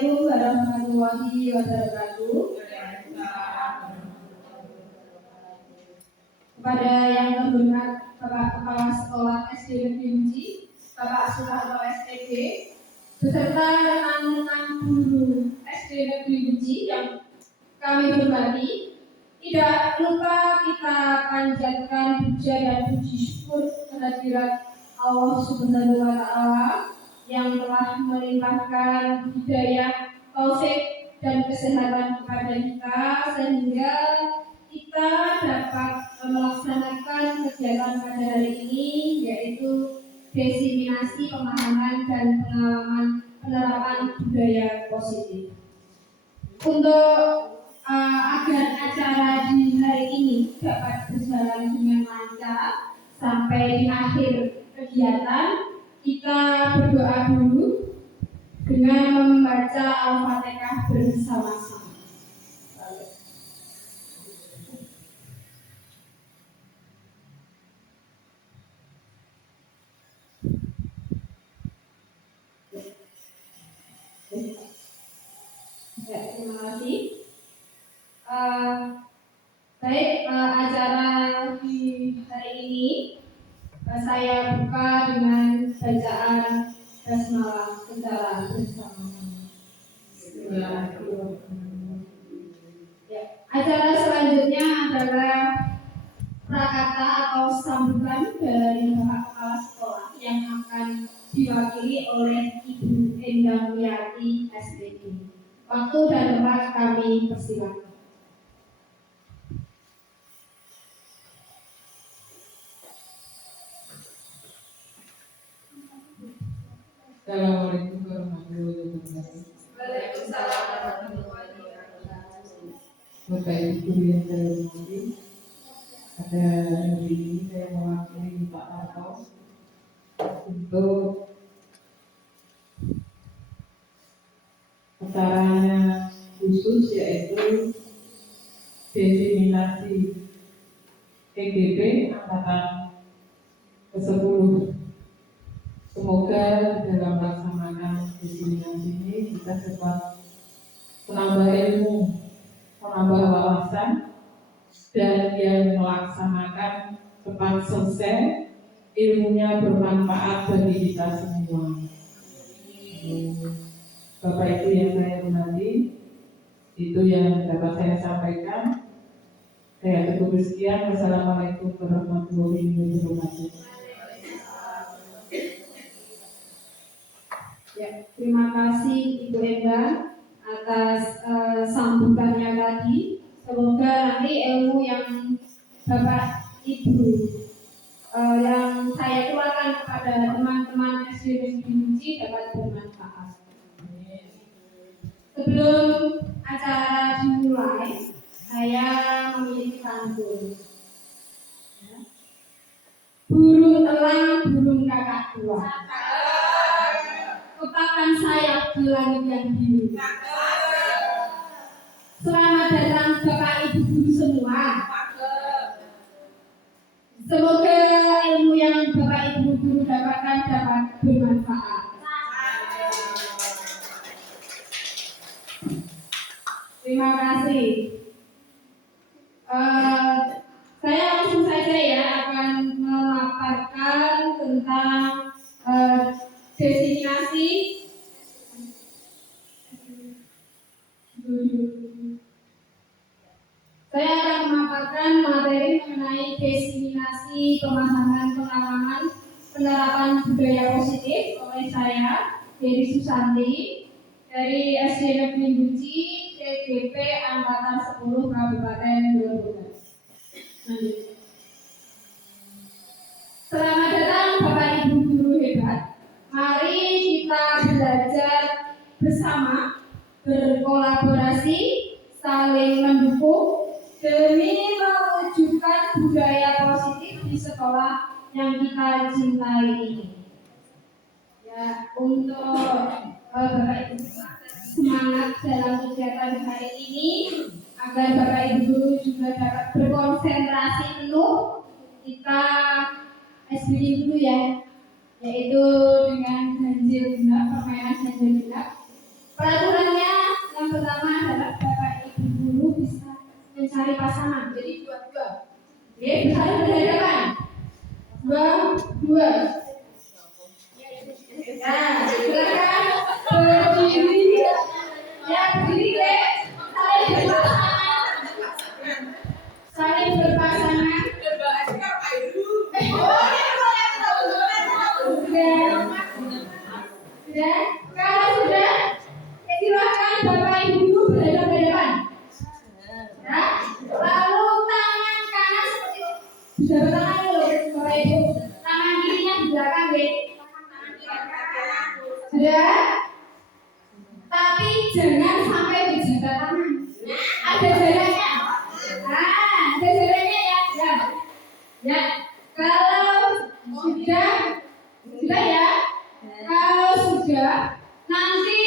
Assalamualaikum warahmatullahi wabarakatuh. Kepada yang terhormat Bapak Kepala Sekolah SD Negeri Uji, Bapak Suharto SPG, beserta rekan-rekan guru SD Negeri Uji yang kami hormati, tidak lupa kita panjatkan puja dan puji syukur kehadirat Allah Subhanahu wa Ta'ala yang telah melimpahkan hidayah, taufik dan kesehatan kepada kita sehingga kita dapat melaksanakan kegiatan pada hari ini, yaitu diseminasi pemahaman dan pengalaman penerapan budaya positif. Untuk agar acara di hari ini dapat berjalan dengan lancar sampai di akhir kegiatan, kita berdoa dulu dengan membaca Al-Fatihah bersama-sama. Ya, terima kasih. Baik, acara di hari ini saya buka dengan bacaan basmalah secara bersama-sama. Ya, acara selanjutnya adalah prakata atau sambutan dari Bapak Kepala Sekolah yang akan diwakili oleh Ibu Endang Wiyati SPG. Waktu dan tempat kami persilakan. Assalamualaikum warahmatullahi wabarakatuh. Waalaikumsalam warahmatullahi wabarakatuh. Bapak Ibu guru yang saya hormati, pada hari ini saya mewakili Pak Tarto untuk acaranya khusus, yaitu diseminasi EGB angkatan ke-10. Semoga dalam melaksanakan diseminasi ini kita dapat menambah ilmu, menambah wawasan, dan yang melaksanakan tepat selesai, ilmunya bermanfaat bagi kita semua. Bapak Ibu yang saya hormati, itu yang dapat saya sampaikan. Saya tutup sekian. Wassalamualaikum warahmatullahi wabarakatuh. Ya, terima kasih Ibu Endang atas sambutannya tadi. Semoga nanti ilmu yang Bapak Ibu yang saya keluarkan kepada teman-teman SD Negeri Uji dapat bermanfaat. Sebelum acara dimulai, saya memiliki pantun. Burung elang, burung kakak tua, kepakan sayap di langit yang biru. Selamat datang Bapak Ibu guru semua. Semoga ilmu yang Bapak Ibu guru dapatkan dapat bermanfaat. Terima kasih. Saya langsung saja ya akan memaparkan tentang diseminasi. Saya akan memaparkan materi mengenai diseminasi pemahaman pengalaman penerapan budaya positif oleh saya, Dery Susanti, dari SD Negeri Uji TGP Angkatan 10 Kabupaten Brebes. Selamat datang Bapak Ibu guru hebat. Mari kita belajar bersama, berkolaborasi, saling mendukung demi mewujudkan budaya positif di sekolah yang kita cintai ini. Ya, untuk Bapak Ibu semangat dalam kegiatan hari ini agar Bapak Ibu juga dapat berkonsentrasi penuh. Kita SBD dulu ya, yaitu dengan ganjil genap, permainan ganjil genap. Peraturannya bertani pasangan, jadi dua-dua. Oke, bertani berhadapan. Dua. Nah, silakan berdiri. Ya, berdiri deh. Saling berpasangan. Sudah. Kalau sudah, silakan Bapak Ibu berhadapan. Ya. Lalu tangan kanan seperti itu. Sudah bertangan dulu, Bapak Ibu. Tangan kirinya di belakang, deh. Sudah. Tapi jangan sampai berjabat tangan. Ada jaraknya. Ada jaraknya ya. Ya. Kalau sudah ya. Kalau sudah, nanti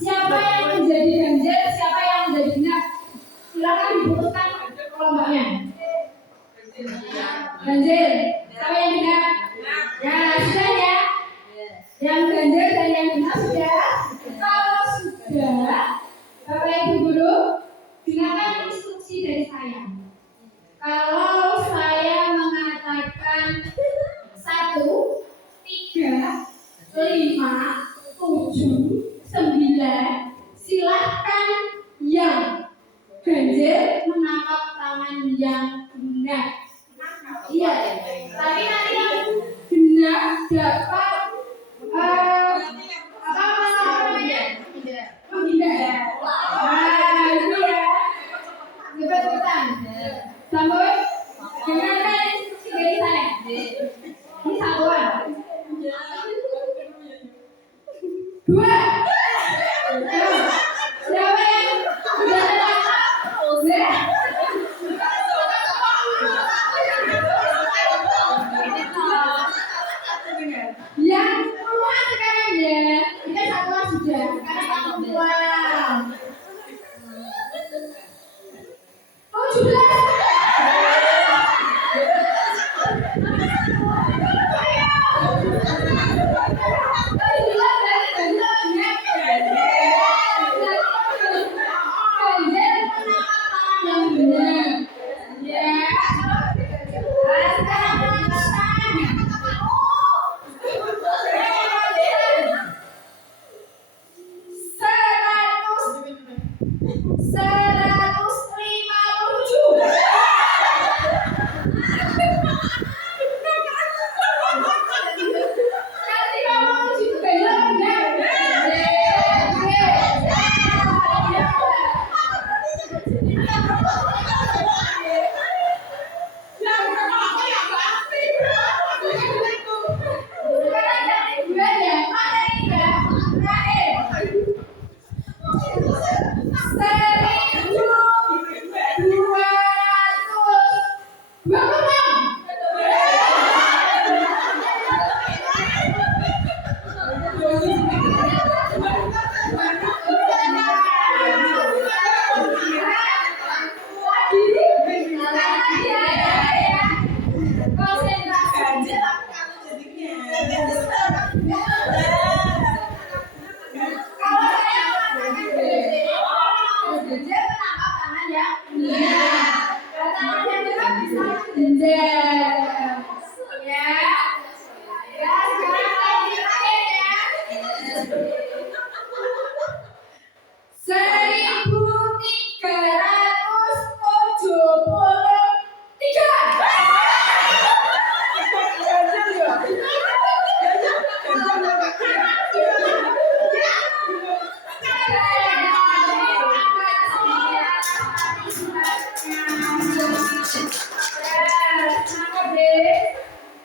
siapa yang menjadi ganjil, siapa yang menjadi genap, silakan diputuskan kelompoknya. Ganjil, siapa yang genap? Ya, sudah ya. Yang ganjil dan yang genap sudah. Kalau sudah, Bapak Ibu Guru, silakan instruksi dari saya. Kalau saya mengatakan 1, 3, 5, 7, 9, silahkan yang ganjil menangkap tangan yang genap. Iya, tapi nanti yang genap dapat apa namanya? Menghindar. Nah, itu ya. Cepat-cepatan. Sampai dengarkan instruksi dari saya. Ini satuan. 2. Siapa yang sudah tertangkap? Yang keluar sekarang ya. Kita satuan sudah. Karena kamu keluar. 17.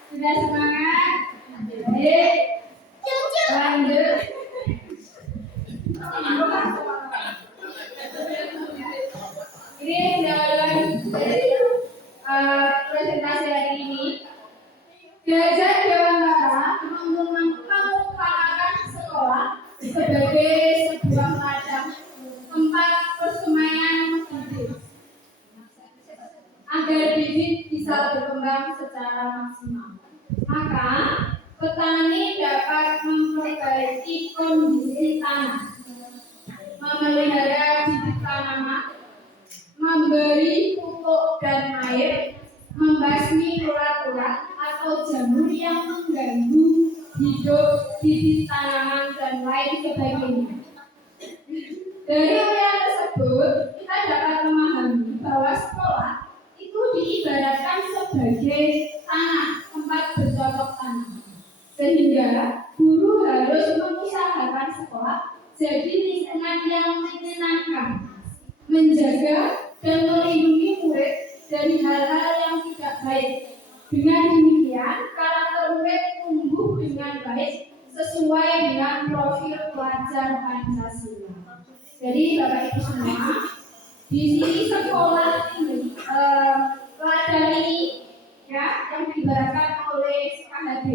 Sudah semangat? Lanjut. Ini dalam presentasi hari ini, Gajah Dewantara mengumpamakan sekolah sebagai sebuah ladang tempat persemaian bibit agar bibit bisa berkembang secara maksimal. Maka petani dapat memperbaiki kondisi tanah, memelihara bibit tanaman, memberi pupuk dan air, membasmi ulat-ulat atau jamur yang mengganggu hidup bibit tanaman dan lain sebagainya. Dari uraian tersebut, kita dapat memahami bahwa sekolah itu diibaratkan sebagai tanah tempat bercocok tanam. Sehingga guru harus mengusahakan sekolah jadi lingkungan yang menyenangkan, menjaga dan melindungi murid dari hal-hal yang tidak baik. Dengan demikian, karakter murid tumbuh dengan baik sesuai dengan profil pelajar Pancasila. Jadi Bapak Ibu semua, di sini sekolah ini, ladang ini, ya, yang diibaratkan oleh KHD,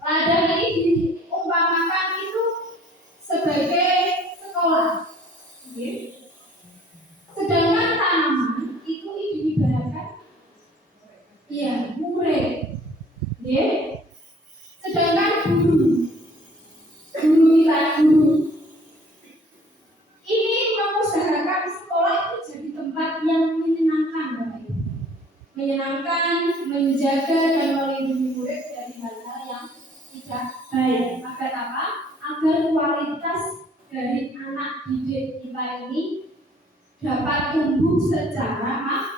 ladang ini diumpamakan itu sebagai sekolah. Okay. Sedangkan tanaman itu diibaratkan murid. Okay. Sedangkan guru kita ini mengusahakan sekolah itu jadi tempat yang menyenangkan, Bapak Ibu. Menyenangkan, menjaga dan melindungi murid dari hal-hal yang tidak baik. Agar apa? Agar kualitas dari anak didik kita ini dapat tumbuh secara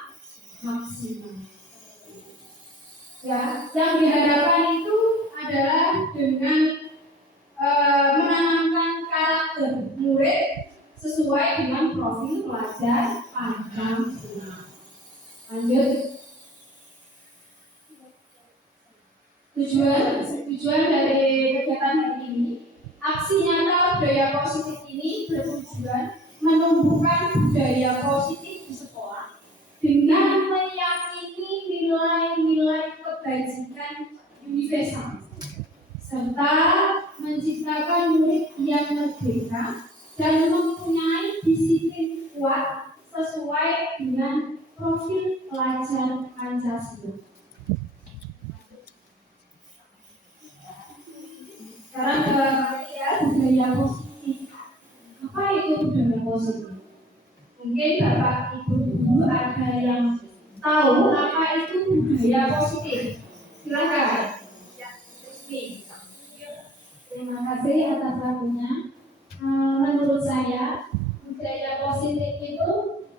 maksimal. Ya, yang dihadapkan itu adalah dengan menanamkan karakter murid sesuai dengan profil pelajar Pancasila. Lanjut. Tujuan dari kegiatan hari ini, aksi nyata budaya positif ini bertujuan menumbuhkan budaya positif di sekolah dengan meyakini nilai-nilai kebajikan universal serta menciptakan murid yang merdeka dan mempunyai disiplin kuat sesuai dengan profil pelajar Pancasila. Sekarang budaya positif. Apa itu budaya positif? Mungkin Bapak Ibu dulu ada yang tahu apa itu budaya positif. Silakan. Terima kasih atas waktunya. Menurut saya, budaya positif itu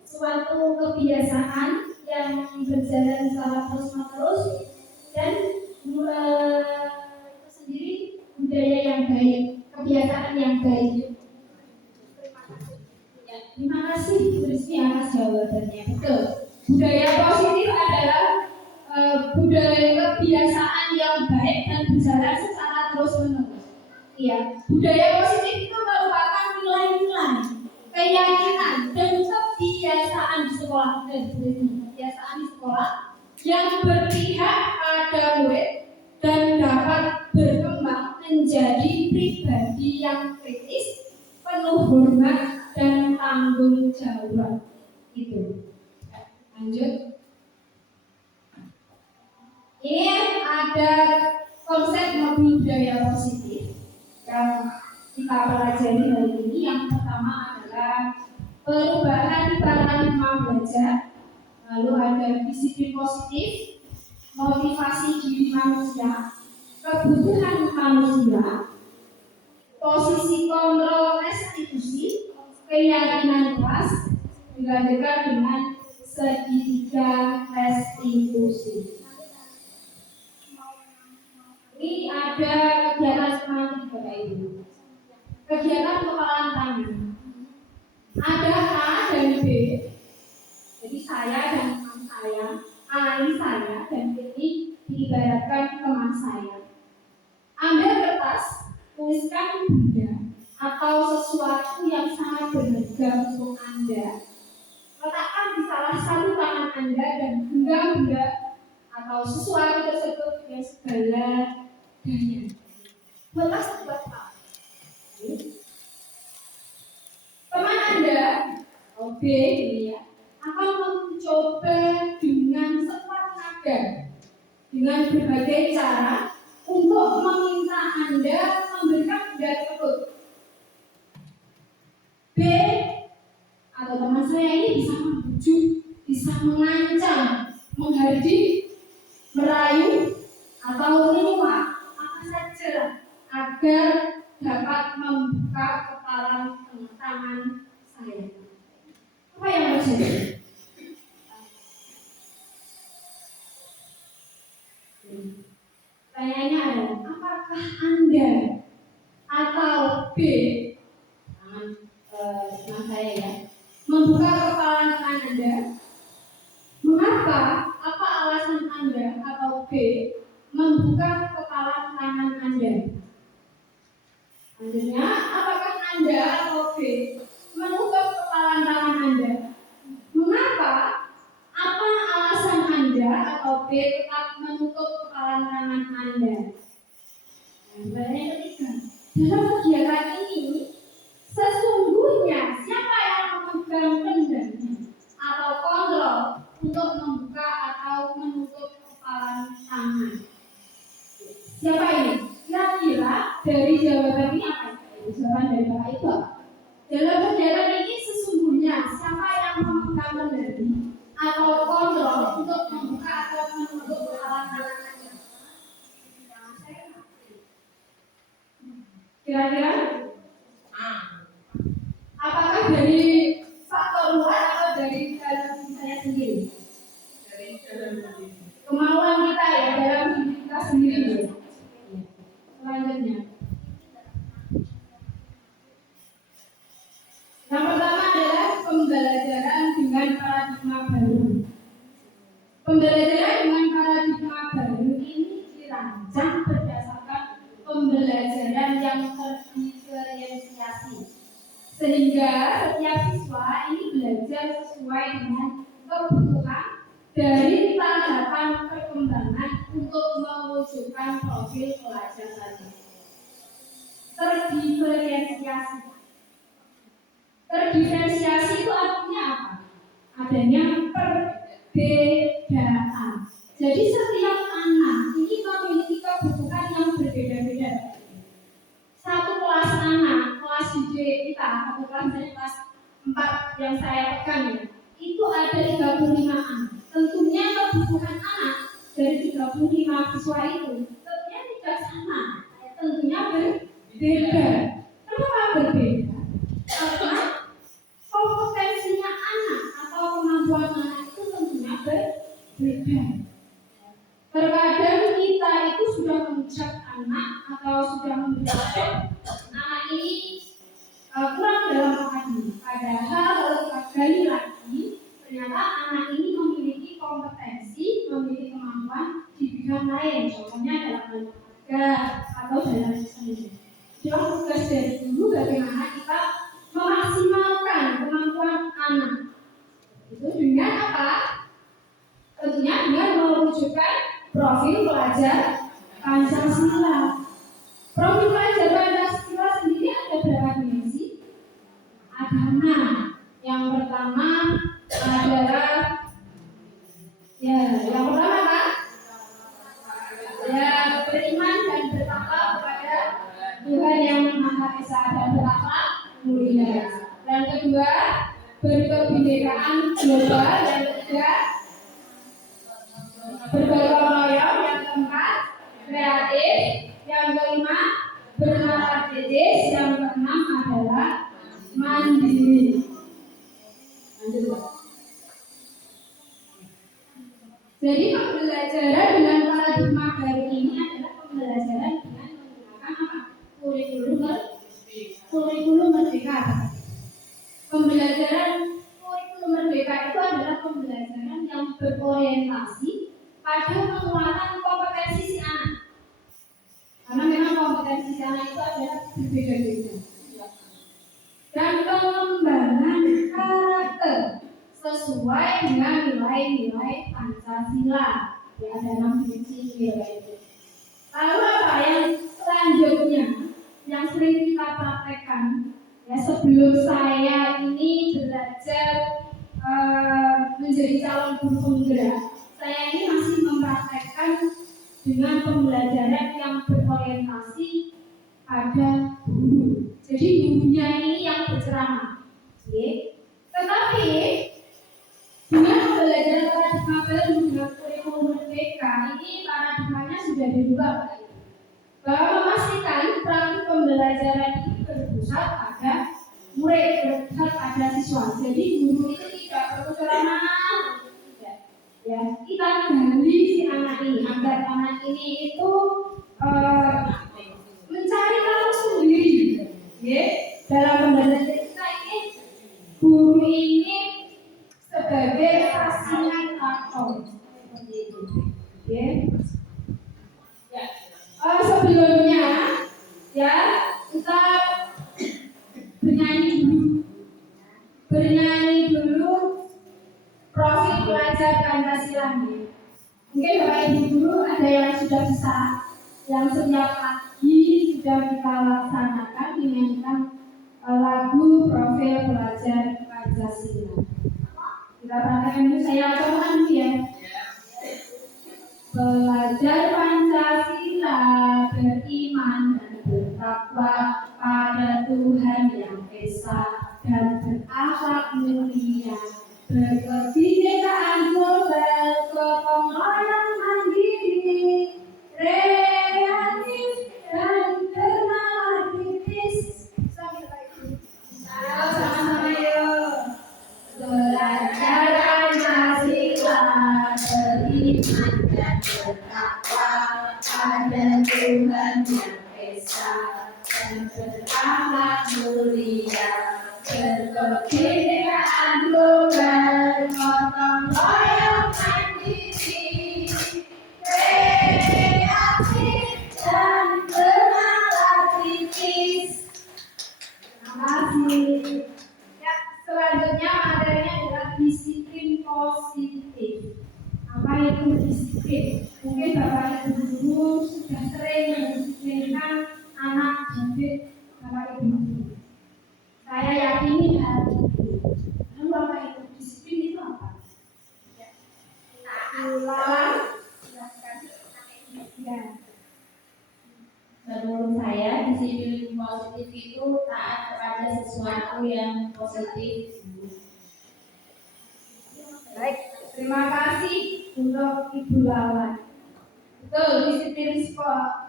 suatu kebiasaan yang berjalan secara terus-menerus dan itu sendiri budaya yang baik, kebiasaan yang baik. Terima kasih Bu Rizky atas jawabannya. Betul. Budaya positif adalah budaya kebiasaan yang baik dan berjalan secara terus-menerus. Ya, budaya positif itu merupakan nilai-nilai, keyakinan dan kebiasaan di sekolah yang berpihak pada murid dan dapat berkembang menjadi pribadi yang kritis, penuh hormat dan tanggung jawab. Itu. Lanjut. Ini ada konsep budaya positif yang kita pelajari hari ini. Yang pertama adalah perubahan paradigma belajar, lalu ada disiplin positif, motivasi diri manusia, kebutuhan manusia, posisi kontrol restitusi, keyakinan kelas, dilanjutkan dengan segitiga restitusi. Ini ada kegiatan semangat Bapak Ibu. Kegiatan kepalan tangan. Ada A dan B. Jadi saya dan teman saya, A ini saya dan B ini diibaratkan teman saya. Ambil kertas, tuliskan benda atau sesuatu yang sangat berharga untuk Anda. Letakkan di salah satu tangan Anda dan genggam benda atau sesuatu tersebut dengan segala daya. Lepas buat apa? Teman Anda, B ini ya, akan mencoba dengan sekuat tenaga, dengan berbagai cara untuk meminta Anda memberikan benda tersebut. B atau teman saya ini bisa membujuk, bisa mengancam, menghardik, merayu, atau menyuap apa saja agar dapat membuka kepalan tangan saya. Apa yang terjadi? Pertanyaannya adalah, apakah Anda atau B, tangan saya ya, membuka kepalan tangan Anda? Mengapa? Apa alasan Anda atau B membuka kepalan tangan Anda? Selanjutnya, apakah Anda atau B menutup kepalan tangan Anda? Mengapa? Apa alasan Anda atau B tetap menutup kepalan tangan Anda? Yang ketiga, dalam kegiatan ini sesungguhnya siapa yang memegang kendali atau kontrol untuk membuka atau menutup kepalan tangan? Siapa ini? Kira-kira dari jawaban ini apa? Jawaban dari Bapak itu apa? Dalam kegiatan ini sesungguhnya siapa yang memegang kendali atau kontrol untuk membuka atau menutup kepalan tangan Anda? Kira-kira? Apakah dari faktor luar atau dari dalam diri saya sendiri? Dari dalam diri. Kemauan kita ya, dalam diri kita sendiri. Selanjutnya, yang pertama adalah pembelajaran dengan paradigma baru. Pembelajaran dengan paradigma baru ini dirancang berdasarkan pembelajaran yang terdiferensiasi, sehingga setiap siswa ini belajar sesuai dengan kebutuhan dari tahapan perkembangan untuk mewujudkan profil pelajar tadi. Terdiferensiasi. Terdiferensiasi itu artinya apa? Adanya perbedaan. Jadi setiap anak ini memiliki kebutuhan yang berbeda-beda. Satu kelas anak, kelas DJ kita, atau kelas 4 yang saya pegang ya, itu ada 35 anak. Tentunya kebutuhan anak dari 35 siswa itu tentunya tidak sama, tentunya berbeda. Kenapa berbeda? Karena kompetensinya anak atau kemampuan anak itu tentunya berbeda. Terkadang kita itu sudah mengucap anak atau sudah memberitahu anak ini kurang dalam akademik. Padahal kalau kita gali lagi, ternyata anak ini memiliki kompetensi, memiliki kemampuan di bidang lain. Contohnya dalam olahraga atau dalam seni. Jadi tugas dari dulu bagaimana kita memaksimalkan kemampuan anak. Itu dengan apa? Tentunya dengan mewujudkan profil pelajar Pancasila. Profil pelajar Pancasila sendiri ada berapa dimensi? Ada 6. Yang pertama adalah yang pertama apa? Ya, beriman dan bertakwa kepada Tuhan yang Maha Esa dan berakhlak mulia. Yang kedua, berkebinekaan global. Yang ketiga, bergotong royong. Yang keempat, kreatif. Yang kelima, bernaradis. Yang keenam adalah mandiri. Jadi pembelajaran dengan paradigma baru ini adalah pembelajaran dengan menggunakan apa? Kurikulum merdeka. Pembelajaran kurikulum merdeka itu adalah pembelajaran yang berorientasi pada penguatan kompetensi si anak. Karena memang kompetensi si anak itu adalah berbeda-beda. Dan pengembangan karakter sesuai dengan nilai-nilai Pancasila. Ya, ada 6 dimensi nilai itu. Lalu apa yang selanjutnya yang sering kita praktekkan? Ya, sebelum saya ini belajar menjadi calon guru penggerak, saya ini masih mempraktekkan dengan pembelajaran yang berorientasi pada guru. Jadi gurunya ini yang berceramah. Tetapi sudah dirubah bahwa memastikan praktik pembelajaran ini berpusat pada murid, berpusat pada siswa. Jadi guru itu tidak perlu ceramah, tidak. Ya, kita gali si anak ini agar anak ini itu mencari tahu sendiri. Ya, dalam pembelajaran kita ini guru ini sebagai fasilitator seperti itu. Ya. Sebelumnya ya kita bernyanyi dulu profil pelajar Pancasila. Mungkin Bapak Ibu guru ada yang sudah bisa, yang setiap pagi sudah kita laksanakan dinyanyikan lagu profil pelajar Pancasila. Kita praktekkan dulu, saya cobakan dulu ya. Belajar Pancasila, beriman dan bertakwa pada Tuhan Yang Esa dan berakhlak mulia, berkebinekaan global, gotong royong mandiri, kreatif dan bernalar kritis. Sama-sama yuk. Belajar Pancasila, beriman dan bertakwa pada Tuhan Yang Esa dan berakhlak mulia, berkebinekaan global, gotong royong mandiri, kreatif dan bernalar kritis. Terima kasih. Ya, selanjutnya materinya adalah disiplin positif. Apa itu disiplin? Mungkin Bapak Ibu guru sudah sering mendisiplinkan anak didik Bapak Ibu guru. Saya yakini hal itu. Lalu Bapak Ibu, disiplin itu apa? Ulang. Ya. Menurut saya, disiplin positif itu taat kepada sesuatu yang positif. Baik, terima kasih untuk Ibu Lawan. Betul, disiplin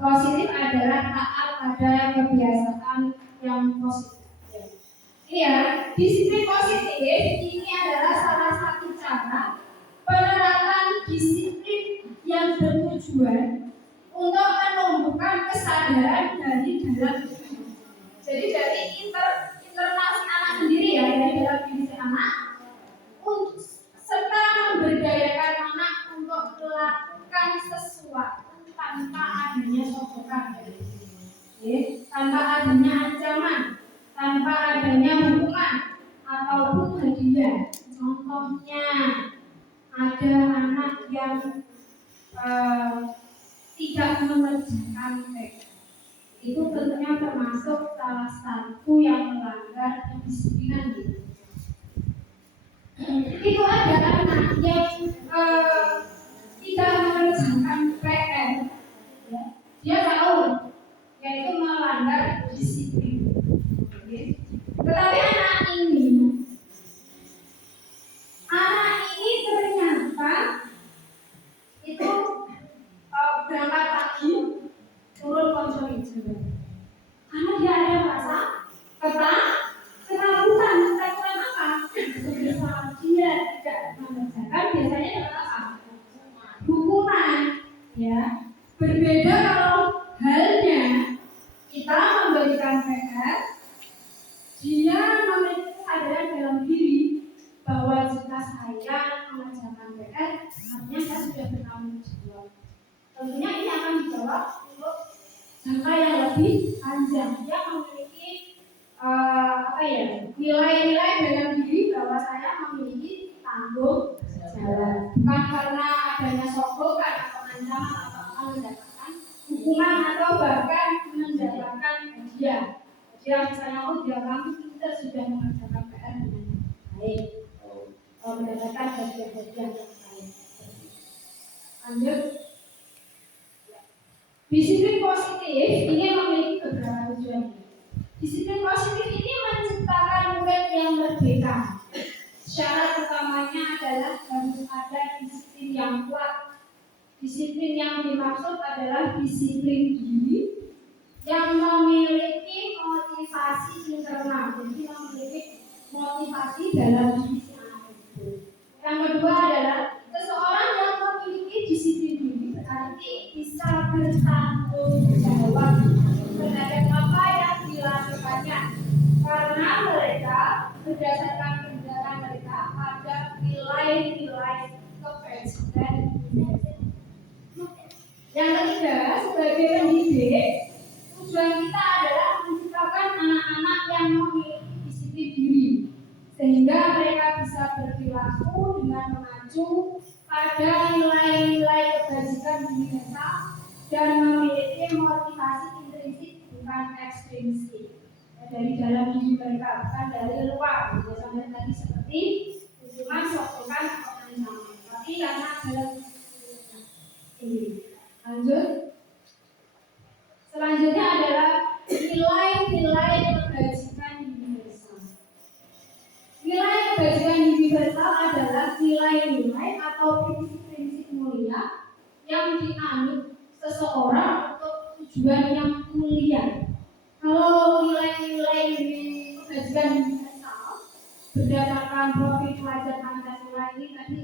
positif adalah taat pada kebiasaan yang positif. Iya, disiplin positif ini adalah salah satu cara penerapan disiplin yang bertujuan untuk menumbuhkan kesadaran dari dalam diri. Jadi dari internal si anak sendiri ya, dari dalam diri si anak, serta memberdayakan anak untuk melakukan sesuatu tanpa adanya sokongan, tanpa adanya ancaman, tanpa adanya hukuman ataupun hadiah. Contohnya ada anak yang tidak mengerjakan PR, itu tentunya termasuk salah satu yang melanggar kedisiplinan gitu. Itu ada anak yang tidak mengerjakan PR, ya. Dia tahu yaitu melanggar disiplin. Tetapi anak ini ternyata itu berangkat pagi turun konsol hijau karena dia ada rasa ketakutan apa? Sebisa dia tidak mengerjakan biasanya dapat apa? Hukuman, ya. Berbeda kalau halnya kita memberikan PR, dia memiliki kesadaran dalam diri bahwa jika saya mengerjakan PR, artinya saya sudah bertanggung jawab. Tentunya ini akan dijawab untuk jangka yang lebih panjang. Dia memiliki nilai-nilai dalam diri bahwa saya memiliki tanggung jawab. Bukan karena adanya sokongan atau ancaman atau akan mendapatkan hukuman atau bahkan mendapatkan hadiah. Dia misalnya kamu kita sudah mengerjakan PR dengan baik, mendapatkan hadiah-hadiah yang baik. Lanjut. Disiplin positif ini memiliki beberapa tujuan. Disiplin positif ini menciptakan murid yang merdeka. Syarat utamanya adalah harus ada disiplin yang kuat, disiplin yang dimaksud adalah disiplin diri yang memiliki motivasi internal, jadi memiliki motivasi dalam diri si anak itu. Yang kedua adalah seseorang yang memiliki disiplin diri berarti bisa bertanggung jawab terhadap apa yang dilakukannya, karena mereka berdasarkan tindakan mereka ada nilai-nilai kebajikan. Yang ketiga, sebagai pendidik, tujuan kita adalah menciptakan anak-anak yang memiliki disiplin diri, sehingga mereka bisa berperilaku dengan mengacu pada nilai-nilai kebajikan universal dan memiliki motivasi intrinsik bukan ekstrinsik dari dalam diri mereka, bukan dari luar. Biasanya tadi seperti hukuman, sokongan, atau ancaman, tapi karena dalam ini. Lanjut. Selanjutnya adalah nilai-nilai kebajikan universal. Nilai kebajikan universal adalah nilai-nilai atau prinsip-prinsip mulia yang dianut seseorang untuk tujuan yang mulia. Kalau nilai-nilai kebajikan universal berdasarkan profil pelajar Pancasila ini tadi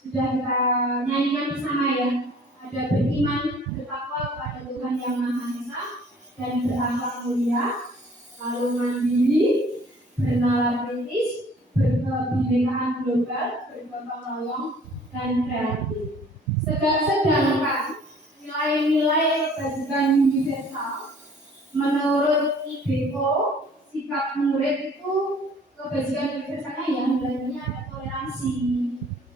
sudah kita nyanyikan bersama ya. Ada beriman, bertakwa kepada Tuhan Yang Maha Esa, dan berakhlak mulia, lalu mandiri, bernalar kritis, berkebinekaan global, bergotong royong, dan kreatif. Sedangkan nilai-nilai kebajikan universal menurut IBO, sikap murid itu kebajikan universalnya ya, berarti ada toleransi,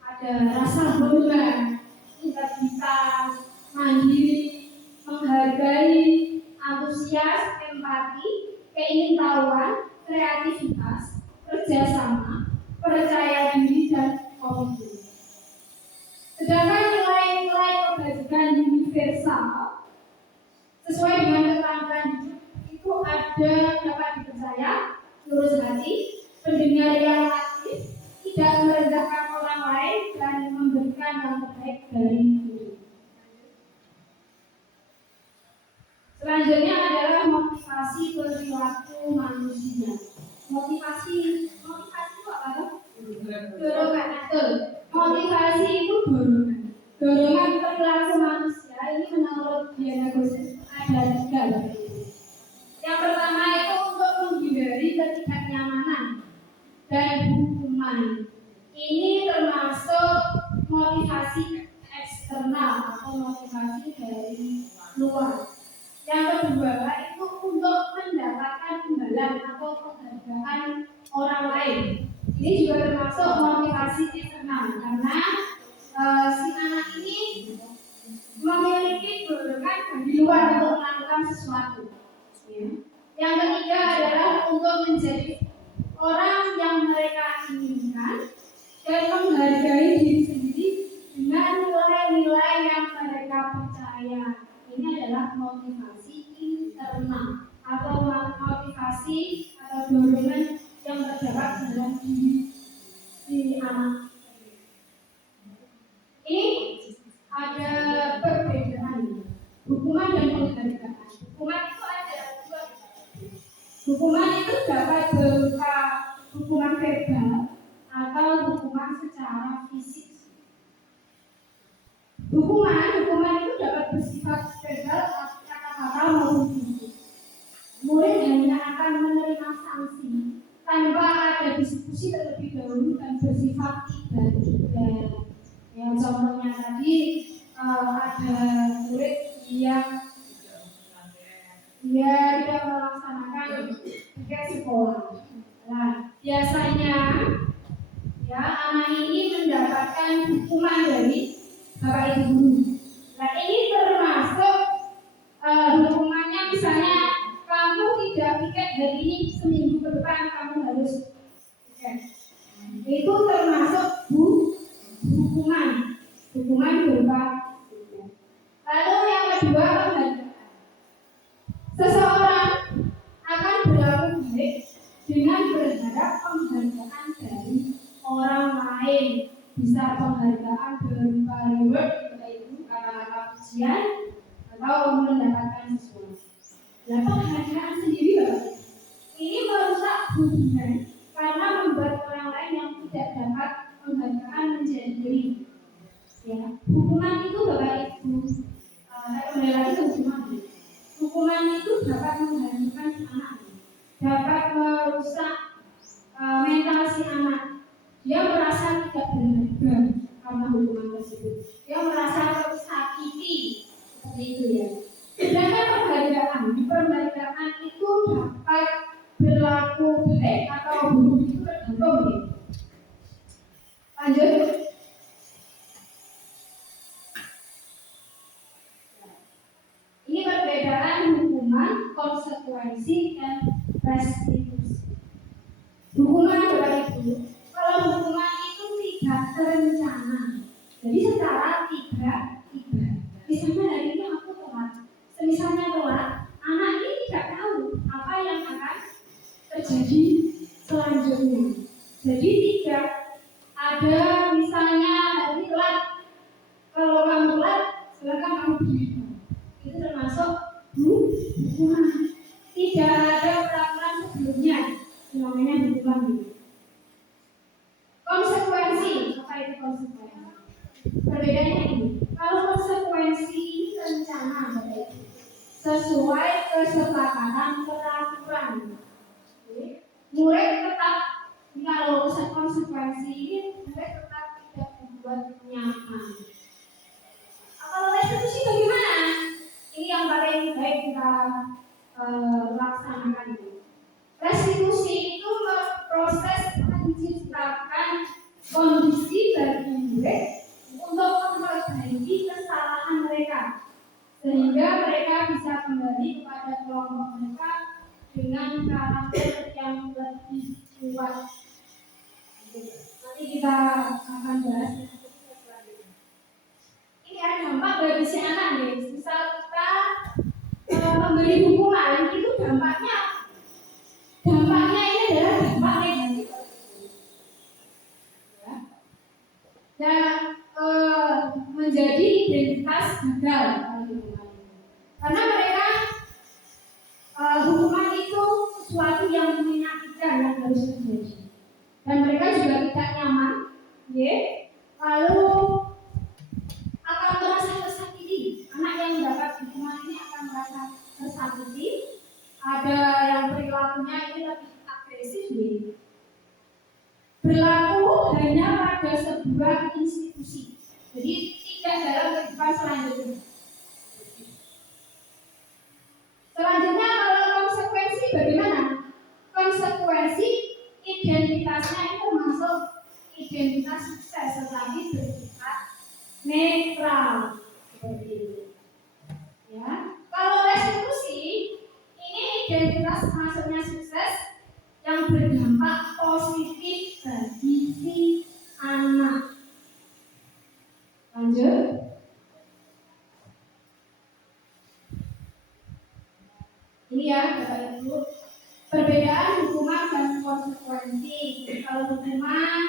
ada rasa hormat, integritas, mandiri, menghargai, antusias, empati, keingintahuan, kreativitas, kerjasama, percaya diri, dan komitmen. Sedangkan nilai-nilai kebajikan universal sesuai dengan keterampilan itu ada dapat dipercaya, lurus hati, pendengar yang aktif, tidak merendahkan orang lain, dan memberikan yang terbaik dari diri. Selanjutnya adalah motivasi perilaku manusia. Motivasi itu apa tuh? Dorongan. Betul. Motivasi itu dorongan. Dorongan perilaku manusia ini menurut Diana Gosses ada 3. Yang pertama itu untuk menghindari ketidaknyamanan dan hukuman. Ini termasuk motivasi eksternal atau motivasi dari luar. Yang kedua itu untuk mendapatkan imbalan atau penghargaan orang lain. Ini juga termasuk motivasi eksternal karena si anak ini memiliki dorongan dari luar untuk melakukan sesuatu. Yang ketiga adalah untuk menjadi orang yang mereka inginkan dan menghargai diri sendiri dengan nilai-nilai yang mereka percaya. Ini adalah motivasi internal atau motivasi atau dorongan yang terdapat dalam diri si anak. Ini ada perbedaan hukuman dan penghargaan. Hukuman itu ada 2. Hukuman itu dapat berupa hukuman verbal atau hukuman secara fisik. Hukuman itu dapat bersifat verbal, kata-kata maupun fisik. Murid hanya akan menerima sanksi tanpa ada diskusi terlebih dahulu dan bersifat tidak. Ya, contohnya tadi ada murid yang tidak melaksanakan tugas sekolah. Nah, biasanya ya anak ini mendapatkan hukuman dari bapak ibu guru. Nah, ini termasuk hukumannya misalnya kamu tidak piket hari ini, seminggu ke depan kamu harus piket. Itu termasuk hukuman berupa. Lalu yang kedua, penghargaan. Seseorang akan berlaku baik dengan berharap penghargaan dari orang lain. Bisa penghargaan berupa reward, yaitu kata-kata pujian, hubungan karena membuat orang lain yang tidak dapat menghargakan menjadi diri. Ya, hukuman itu Bapak Ibu, saya kembali lagi ke hukuman. Hukuman itu dapat menghancurkan si anak, dapat merusak mental si anak. Dia merasa tidak berharga karena hukuman tersebut. Dia merasa tersakiti, seperti itu ya. Sedangkan penghargaan itu dapat berlaku baik atau buruk itu tergantung ya. Lanjut. Ini perbedaan hukuman, konsekuensi, dan restitusi. Hukuman Bapak Ibu, kalau hukuman itu tidak terencana, jadi secara tiba-tiba. Misalnya hari ini aku telat, misalnya telat, anak ini tidak tahu apa yang akan terjadi selanjutnya. Jadi tidak ada misalnya hari telat, kalau kamu telat, silakan kamu berikan. Itu termasuk hukuman. Tidak ada peraturan sebelumnya, namanya hukuman. Konsekuensi, apa itu konsekuensi? Perbedaannya ini, kalau konsekuensi ini rencana, sesuai kesepakatan peraturan. Murid tetap, kalau konsekuensi ini murid tetap tidak membuat nyaman. Kalau restitusi bagaimana? Ini yang paling baik kita laksanakan. Restitusi itu proses menciptakan kondisi bagi murid untuk memperbaiki kesalahan mereka, sehingga mereka bisa kembali kepada kelompok mereka dengan karakter yang lebih kuat. Nanti kita akan bahas. Ini ada dampak bagi si anak nih. Misal kita memberi hukuman, itu dampaknya ini adalah dampak negatif. Ya. Dan menjadi identitas gagal. Karena mereka hukuman itu sesuatu yang menyakitkan yang harus terjadi. Dan mereka juga tidak nyaman, ya. Lalu akan merasa tersakiti. Anak yang mendapat hukuman ini akan merasa tersakiti. Ada yang perilakunya ini lebih agresif, ya. Berlaku hanya pada sebuah institusi. Jadi tidak dalam kehidupan selanjutnya. Selanjutnya kalau konsekuensi bagaimana? Konsekuensi identitasnya itu termasuk identitas sukses, tetapi bersifat netral seperti itu. Ya, kalau restitusi ini identitas maksudnya sukses yang berdampak positif bagi si anak. Lanjut. Ini ya Bapak Ibu, perbedaan hukuman dan konsekuensi. Kalau hukuman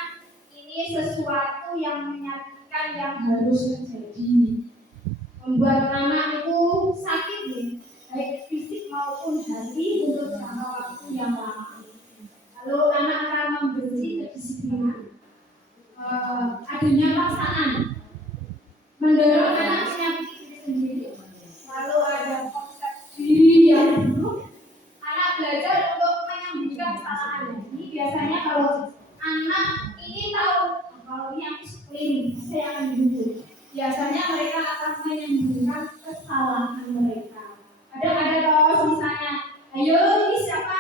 ini sesuatu yang menyakitkan yang harus terjadi, membuat anak itu sakit, baik fisik maupun hati untuk jangka waktu yang lama. Lalu anak akan membenci kedisiplinan, adanya paksaan, mendorong anak menyakiti diri sendiri. Lalu ada konsep diri yang buruk, anak belajar untuk menyembunyikan kesalahannya. Ini biasanya kalau anak ini tahu kalau ini aku sekeliling, saya akan dihukum. Biasanya mereka akan menyembunyikan kesalahan mereka. Ada kalau misalnya, ayo ini siapa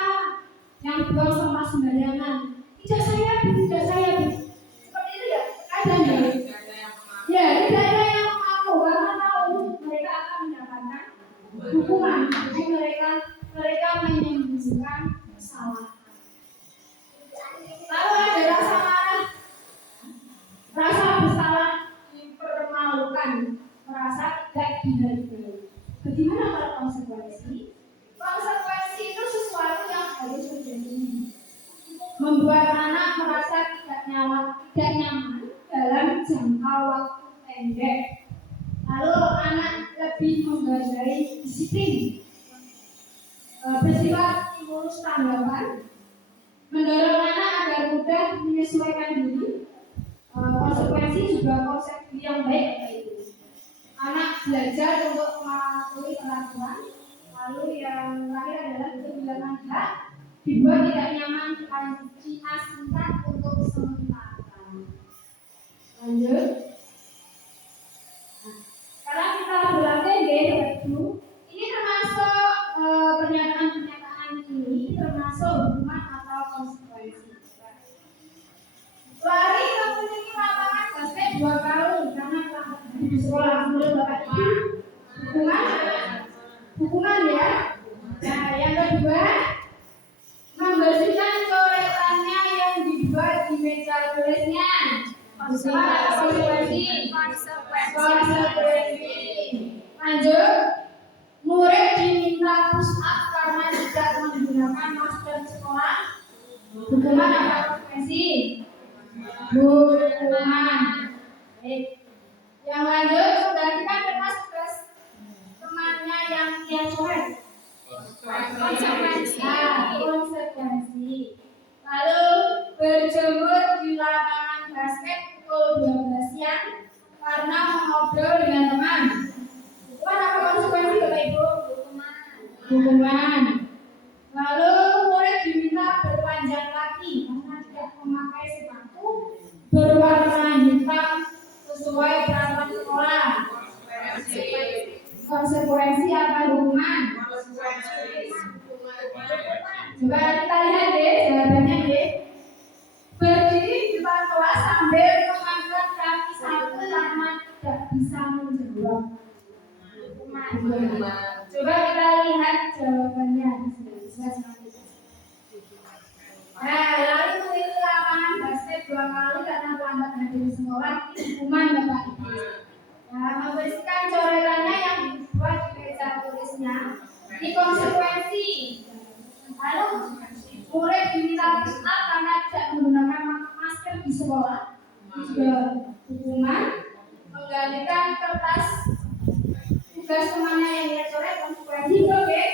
yang buang sampah sembarangan? Tidak saya, tidak saya. Seperti itu ya, kadang ya. Ya, tidak ada yang mengaku karena tahu mereka akan mendapatkan hukuman. Jadi mereka menyembunyikan kesalahan. Lalu ada rasa marah, rasa bersalah, dipermalukan, merasa tidak dihargai. Bagaimana kalau konsekuensi? Konsekuensi itu sesuatu yang harus terjadi, membuat anak merasa tidak nyaman dalam jangka waktu pendek. Lalu anak lebih menghargai disiplin, bersifat stimulus tanggapan, menyesuaikan diri, konsekuensi juga konsep yang baik itu. Anak belajar untuk mematuhi peraturan, lalu yang terakhir adalah kehilangan hak, dibuat tidak nyaman diasingkan untuk sementara. Lanjut. Sekarang kita berlatih Ibu. Ini termasuk pernyataan ini termasuk hukuman atau konsekuensi. Lari memiliki lapangan basket 2 kali karena terlambat di sekolah. Menurut Bapak Ibu, hukuman ya. Nah, yang kedua, membersihkan coretannya yang dibuat di meja tulisnya. Konsekuensi. Lanjut, murid diminta push up karena tidak menggunakan masker sekolah. Hukuman apa konsekuensi? Hukuman. Baik. Yang lanjut, gantikan kertas tugas temannya yang dia coret. Konsekuensi. Lalu berjemur di lapangan basket pukul 12 siang karena mengobrol dengan teman. Hukuman apa konsekuensi Bapak Ibu? Hukuman. Lalu murid diminta berpanjang kaki karena tidak memakai sepatu berwarna hitam sesuai peraturan sekolah. Konsekuensi apa hukuman? Coba kita lihat deh jawabannya deh. Berdiri di depan kelas sambil mengangkat kaki satu karena tidak bisa menjawab. Coba kita lihat jawabannya. Nah, lalu memilih lapangan basket 2 kali karena terlambat hadir di sekolah. Hukuman Bapak Ibu. Nah, membersihkan coretannya yang dibuat di meja tulisnya. Ini konsekuensi. Lalu murid diminta push up karena tidak menggunakan masker di sekolah. Juga hukuman. Menggantikan kertas tugas temannya yang dia coret, konsekuensi oke.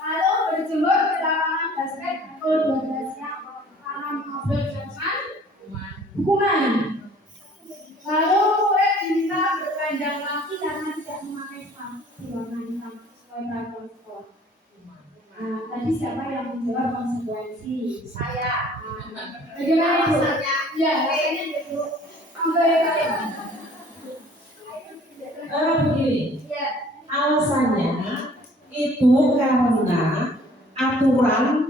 Lalu berjemur di lapangan basket pukul 12 siang karena mengobrol dengan hukuman. Lalu murid diminta berpanjang kaki karena tidak memakai sepatu berwarna hitam sesuai peraturan sekolah. Nah, tadi siapa yang menjawab konsekuensi? Saya. Bagaimana Bu? Ya, kayaknya gitu. Begini, Ya. alasannya itu karena aturan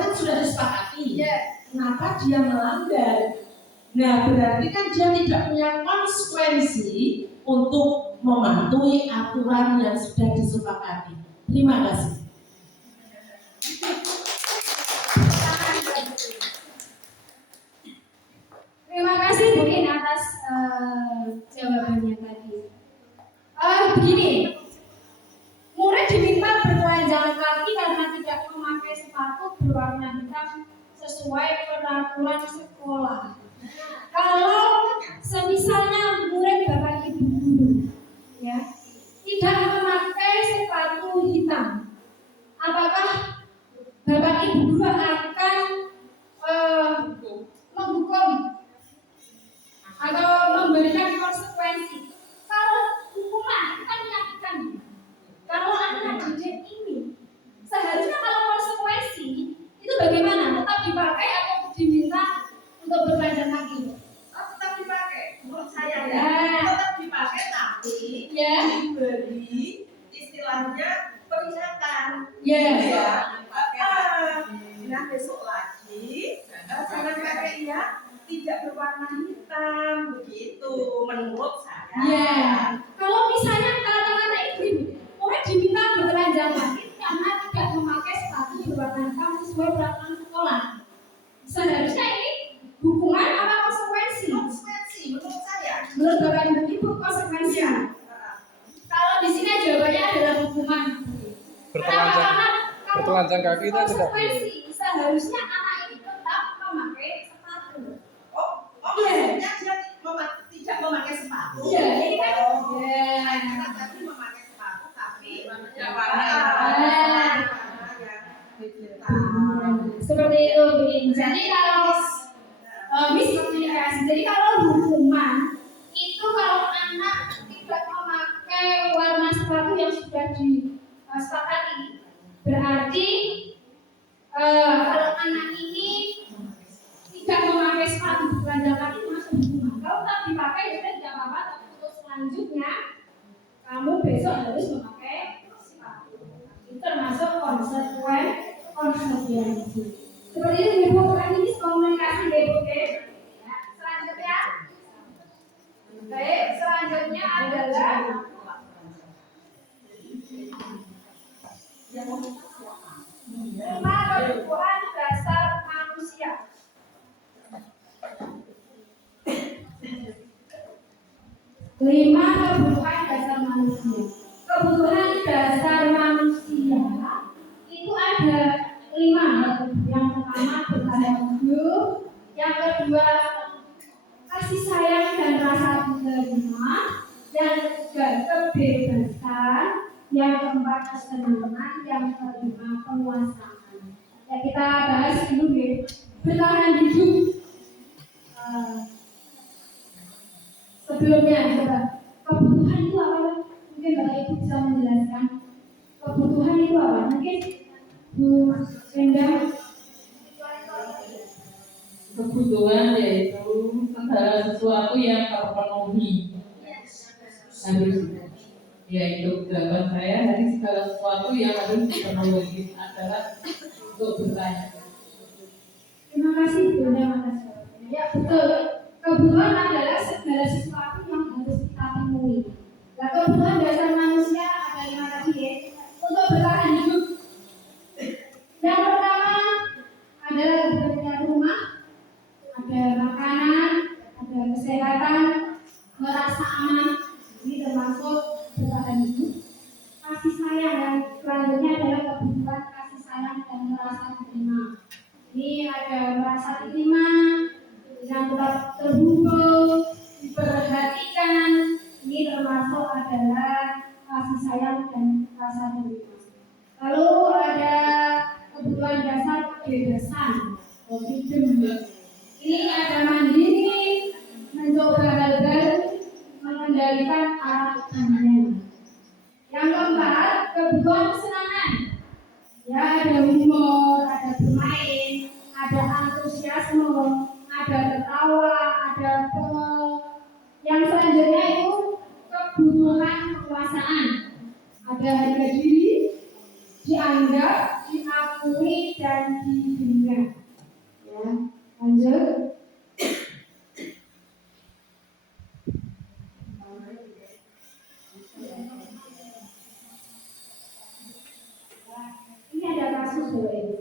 kan sudah disepakati. Ya. Kenapa dia melanggar? Nah, berarti kan dia tidak punya konsekuensi untuk mematuhi aturan yang sudah disepakati. Terima kasih. Terima kasih mungkin atas jawabannya tadi. Begini, murid diminta bertelanjang kaki karena tidak memakai sepatu berwarna hitam sesuai peraturan sekolah. Kalau semisalnya murid Bapak Ibu guru, ya, tidak memakai sepatu hitam, apakah Bapak Ibu guru akan menghukum atau memberikan konsekuensi? Kalau hukuman kan menyakitkan. Kalau anak didik ini seharusnya kalau konsekuensi itu bagaimana? Tetap dipakai atau diminta untuk berpanjang kaki? Tetap dipakai. Menurut saya ya, tetap dipakai, tapi ya, diberi istilahnya peringatan. ya. Nah, besok lagi jangan pakai ya tidak berwarna hitam begitu menurut saya. Ya. Kalau misalnya kata-kata itu murid diminta bertelanjang kaki karena tidak memakai sepatu berwarna hitam sesuai peraturan sekolah. Seharusnya ini hukuman apa konsekuensi? Konsekuensi menurut saya. Menurut Bapak Ibu konsekuensi. Kalau di sini jawabannya adalah hukuman. Bertelanjang kaki itu tidak konsekuensi. Seharusnya anak ini tetap memakai sepatu. Maksudnya dia tidak memakai sepatu. Iya, ini kan. Saya tadi memakai sepatu tapi Seperti itu, Bin. Jadi kalau miskomunikasi. Jadi kalau hukuman itu kalau anak tidak memakai warna sepatu yang sudah disepakati, berarti kalau anak ini tidak memakai sepatu berandalan itu masuk hukuman. Kalau tak dipakai sudah tidak apa-apa, tapi untuk selanjutnya kamu besok harus memakai sepatu. Itu termasuk konsekuensi. Seperti itu Ibu, ini komunikasi Ibu. Ya. Selanjutnya, baik, selanjutnya adalah lima kebutuhan dasar manusia. Lima kebutuhan dasar manusia. Kebutuhan dasar manusia itu ada 5. Yang pertama bertahan hidup, yang kedua kasih sayang dan rasa menerima, yang ketiga kebebasan, yang keempat kesenangan, yang kelima penguasaan. Ya kita bahas dulu ya. Bertahan hidup. Sebelumnya coba kebutuhan itu apa? Mungkin Bapak Ibu bisa menjelaskan kebutuhan itu apa? Mungkin Bu Endang. Kebutuhan yaitu segala sesuatu yang terpenuhi. Harus, yaitu jawaban saya dari segala sesuatu yang harus dipenuhi adalah untuk bertanya. Terima kasih Bu Endang atas jawabannya. Ya betul. Kebutuhan adalah segala sesuatu yang harus kita penuhi. Nah, kebutuhan dasar manusia ada 5 tadi ya. Untuk bertahan hidup. Yang pertama adalah kebutuhan rumah, ada makanan, ada kesehatan, merasa aman. Ini termasuk bertahan hidup. Kasih sayang dan selanjutnya adalah kebutuhan kasih sayang dan merasa diterima. Ini ada merasa diterima, yang tetap terhubung, diperhatikan. Ini termasuk adalah kasih sayang dan rasa terima. Lalu ada kebutuhan dasar kebebasan, freedom. Ini ada mandiri, mencoba hal baru, mengendalikan arah dunia. Yang keempat, kebutuhan kesenangan. Ya, ada humor, ada bermain, ada antusiasme, ada tertawa, ada yang selanjutnya itu kebutuhan kekuasaan. Ada harga diri, dianggap, diakui, dan dibanggakan. Ya, lanjut. Ini ada kasus Bapak Ibu.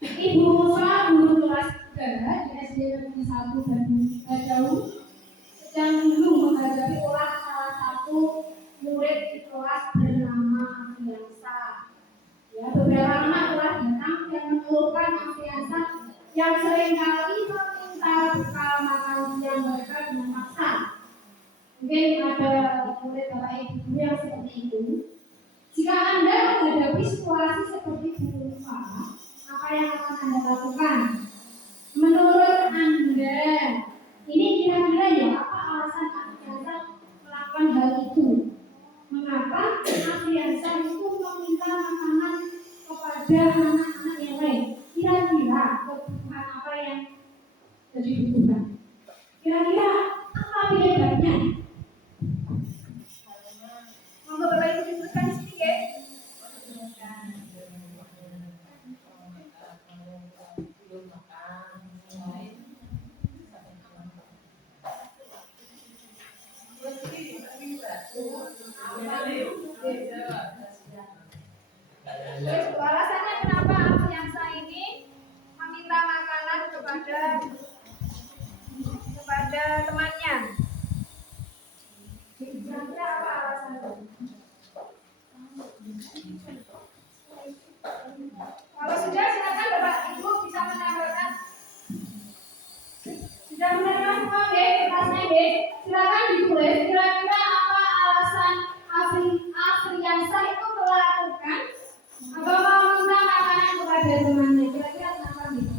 Ibu Musa, guru kelas 3 di SD Negeri 1 Badaun, sedang dulu menghadapi ulah salah satu murid di kelas bernama Afriansa. Ya, beberapa anak telah datang dan mengeluhkan Afriansa yang seringkali meminta bekal makan siang mereka dengan paksa. Mungkin ada murid Bapak Ibu yang seperti itu. Jika Anda menghadapi situasi seperti Bu Musa, apa yang akan Anda lakukan? Menurut Anda, ini kira-kira ya apa alasan Afriansa melakukan hal itu? Mengapa Afriansa itu meminta makanan kepada anak-anak yang lain? Kira-kira kebutuhan apa yang jadi kebutuhan? Kira-kira apa penyebabnya? Monggo Bapak Ibu disebutkan di sini ya. Alasannya kenapa Afriansa ini meminta makanan kepada temannya? Kira-kira apa alasannya? Kalau sudah silakan Bapak Ibu bisa menambahkan. Sudah menerima semua B, kertasnya B. Silakan ditulis kira-kira apa alasan Afriansa itu melakukan atau mau minta makanan kepada temannya. Kira-kira kenapa gitu?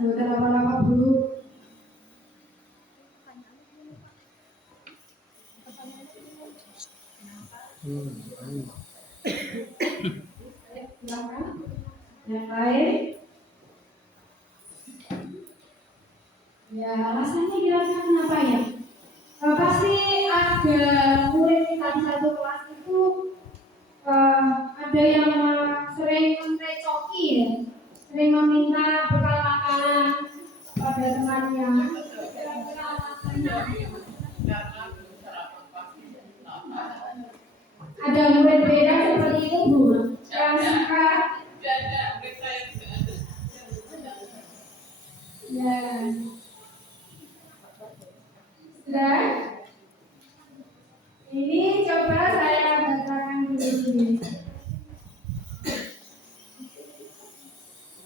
Bukan apa-apa Bu. Silakan. Yang lain? Ya, alasannya kira-kira kenapa ya? Pasti ada murid kita di satu kelas itu ada yang sering merecoki ya, sering meminta bekal makanan pada temannya. Kira-kira alasannya ada murid beda seperti itu Bu, yang suka ya. Sudah? Ini coba saya bacakan dulu.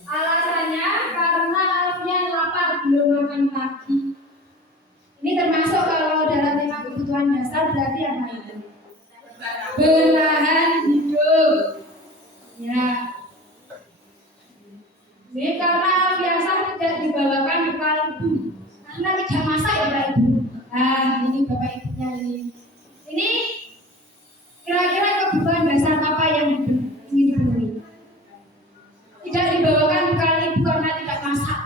Alasannya karena Alfian lapar belum makan pagi. Ini termasuk kalau dalam tema kebutuhan dasar berarti apa itu? Bertahan hidup. Ya. Ini karena biasa tidak dibawakan bekal ibu. Karena tidak masak ya Pak Ibu. Nah, ini Bapak Ibunya ini. Ini kira-kira kebutuhan dasar apa yang ingin dipenuhi? Tidak dibawakan bekal ibu karena tidak masak.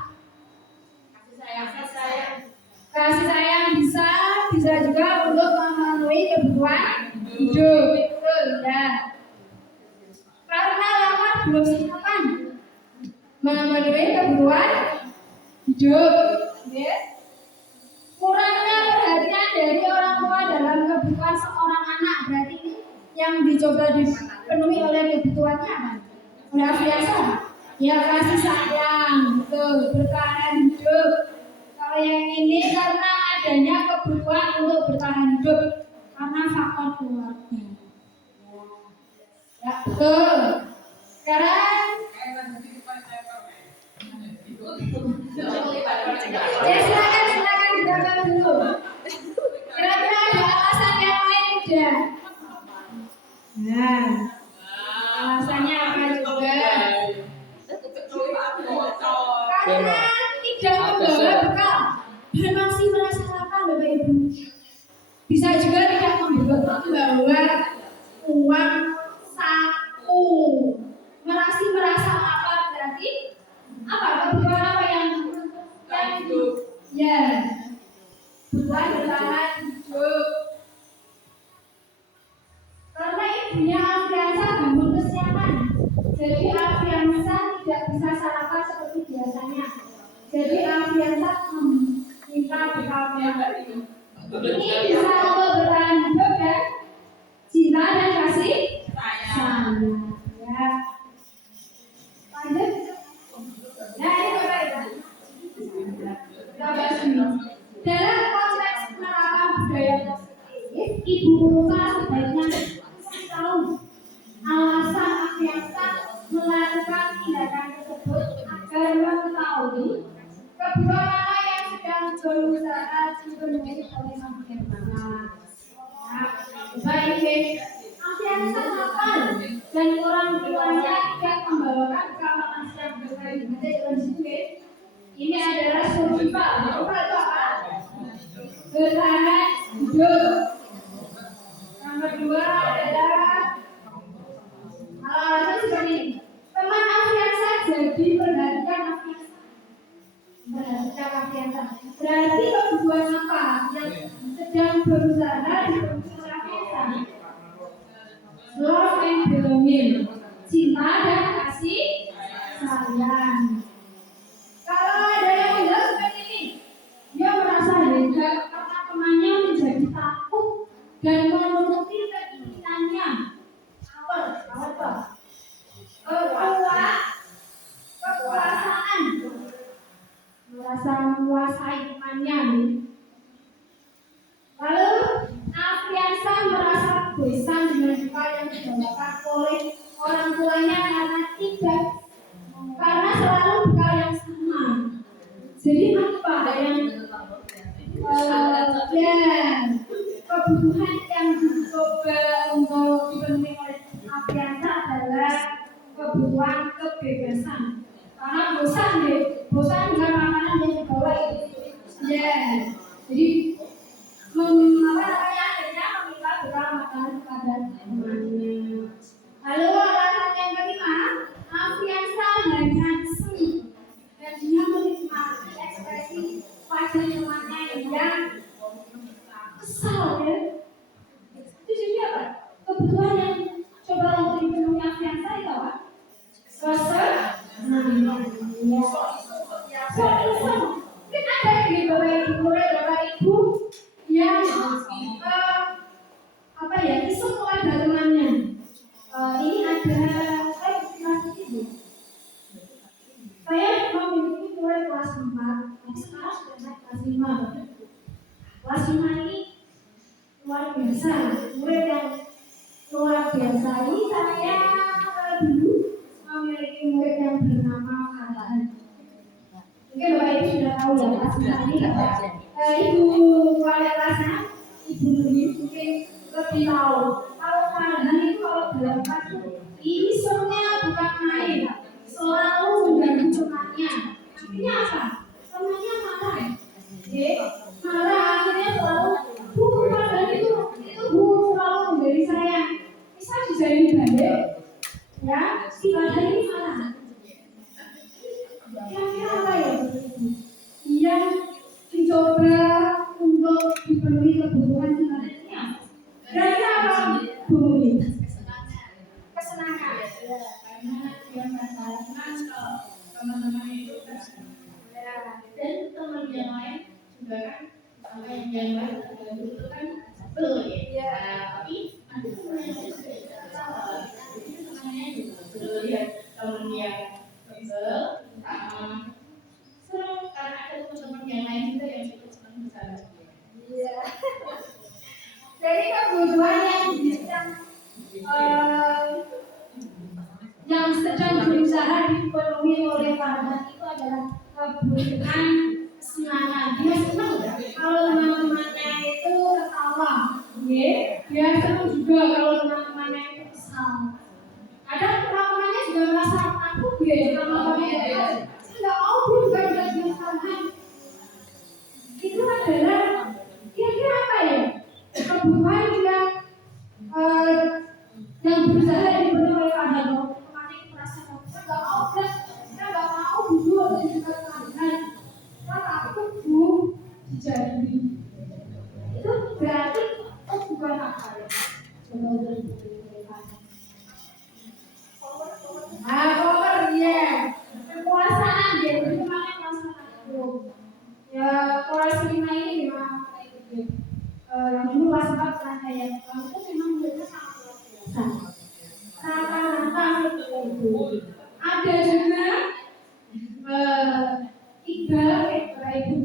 Kasih sayang bisa juga untuk memenuhi kebutuhan hidup. Betul ya. Karena lapar belum sarapan, memenuhi kebutuhan hidup. Yes. Kurangnya perhatian dari orang tua dalam kebutuhan seorang anak, berarti ini yang dicoba dipenuhi oleh kebutuhannya apa? Oleh Afriansa? Ya kasih sayang, betul, bertahan hidup. Kalau yang ini karena adanya kebutuhan untuk bertahan hidup karena faktor keluarga. Ya betul. Sekarang ya silakan dijawab dulu. Kira-kira ada alasan yang lain tidak? Nah, alasannya apa juga? Karena tidak membawa bekal dan masih merasa lapar Bapak Ibu. Bisa juga tidak membawa uang saku. Masih merasa lapar berarti apa? Kebutuhan apa yang ya kebutuhan bertahan hidup. Karena ibunya Afriansa gangguan kesehatan, jadi Afriansa tidak bisa sarapan seperti biasanya. Jadi Afriansa meminta bekalnya. Ini bisa untuk bertahan hidup dan cinta dan kasih sayang. Ya. Lanjut. Ya ini Bapak Ibu. Kita bahas dulu. Dalam konteks penerapan budaya positif, Ibu Musa sebaiknya tahu alasan Afriansa melakukan tindakan tersebut agar mengetahui kebutuhan mana yang sedang berusaha dipenuhi oleh Afriansa. Baik, Afriansa lapar dan orang tuanya tidak membawakan bekal makan siang berkali ini adalah survival. Survival itu apa? Bertahan hidup. Yang kedua adalah alasan seperti ini. Teman Afriansa jadi perhatikan Afriansa. Berarti kebutuhan apa yang sedang berusaha dipenuhi oleh Afriansa? Love and belonging, cinta dan kasih sayang. Kalau ada yang bilang seperti ini, dia merasa hebat karena temannya menjadi takut dan menuruti keinginannya. Kekuasaan, merasa menguasai temannya. Lalu Afriansa merasa bosan dengan bekal yang dibawakan oleh orang tuanya karena selalu bekal yang sama. Jadi apa yang kebutuhan yang dicoba untuk dipenuhi oleh Afriansa adalah kebutuhan kebebasan. Karena bosan dengan telaten. Jadi adanya meminta bekal makanan kepada temannya. Lalu alasan yang kelima, Alfiansa hanya seni dan dia menikmati ekspresi wajah temannya yang kesal ya. Itu jadi apa? Kebutuhan yang coba untuk dipenuhi Alfiansa itu apa? Mungkin ada di Bapak Ibu yang iseng kepada temannya. Ini ada kelas itu. Saya memiliki murid kelas 4, tapi sekarang sudah naik kelas 5. Kelas 5 ini luar biasa, murid yang luar biasa. Ini saya dulu memiliki murid yang bernama Farhan. Mungkin Bapak Ibu sudah tahu ya kelas 5 ini. Ibu wali kelasnya, Ibu Nuri mungkin lebih tahu. Kalau Farhan itu kalau dalam kelas ini semuanya bukan main, selalu mengganggu temannya. Artinya apa? Temannya marah, marah akhirnya selalu Bu Farhan itu Bu selalu menjadi saya. Bisa dijadi bandel, ya si Farhan ini marah. Kira-kira apa ya? Dia mencoba untuk dipenuhi kebutuhan sebenarnya. Kira-kira apa? Bumi. Kesenangan. Karena dia merasa senang kalau teman-teman itu dan teman yang lain juga kan sama yang lain itu kan betul ya. Tapi ada teman yang juga sebenarnya betul ya teman yang betul sama senang karena ada teman-teman yang lain juga yang ikut senang bersama. Iya. Jadi kebutuhan yang sedang berusaha dipenuhi oleh Farhan itu adalah kebutuhan kesenangan. Dia senang kalau teman-temannya itu ketawa, dia senang juga kalau teman-temannya itu kesal. Kadang teman-temannya juga merasa takut teman-temannya itu nggak mau juga dengan Farhan. Itu adalah kira-kira apa ya? Kebutuhan yang berusaha dipenuhi oleh Farhan. Nggak mau duduk dan juga Farhan. Takut Bu dijadi. Itu berarti bukan apa ya? Coba power ya. Kekuasaan dia itu makanya kekuasaan itu. Ya kelas 5 ini memang kayak gitu. Yang dulu kelas 4 pernah saya itu memang mereka sangat luar biasa. Rata-rata itu. Ada juga Iqbal, Bapak Ibu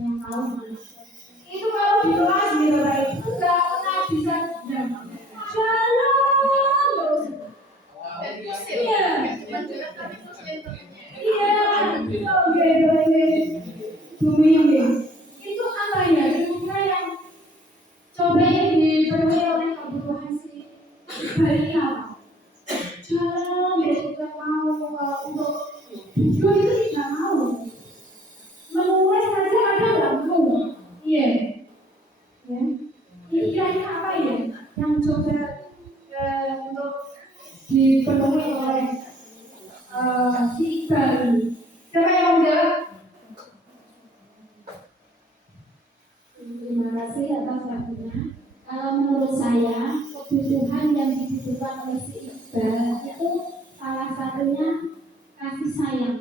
yang tahu itu kalau di kelas di Bapak Ibu nggak pernah bisa diam. Jalan terus. Iya. Iya. Itu apa ya? Kira-kira yang coba dipenuhi oleh kebutuhan si Iqbal ini apa? Jalan dia tidak mau untuk duduk itu tidak mau, menulis saja ada nggak mau, iya, ya. Ini kira-kira apa ya yang coba untuk dipenuhi oleh si Iqbal ini? Siapa yang menjawab? Terima kasih atas waktunya. Kalau menurut saya kebutuhan yang dibutuhkan oleh si Iqbal itu salah satunya kasih sayang.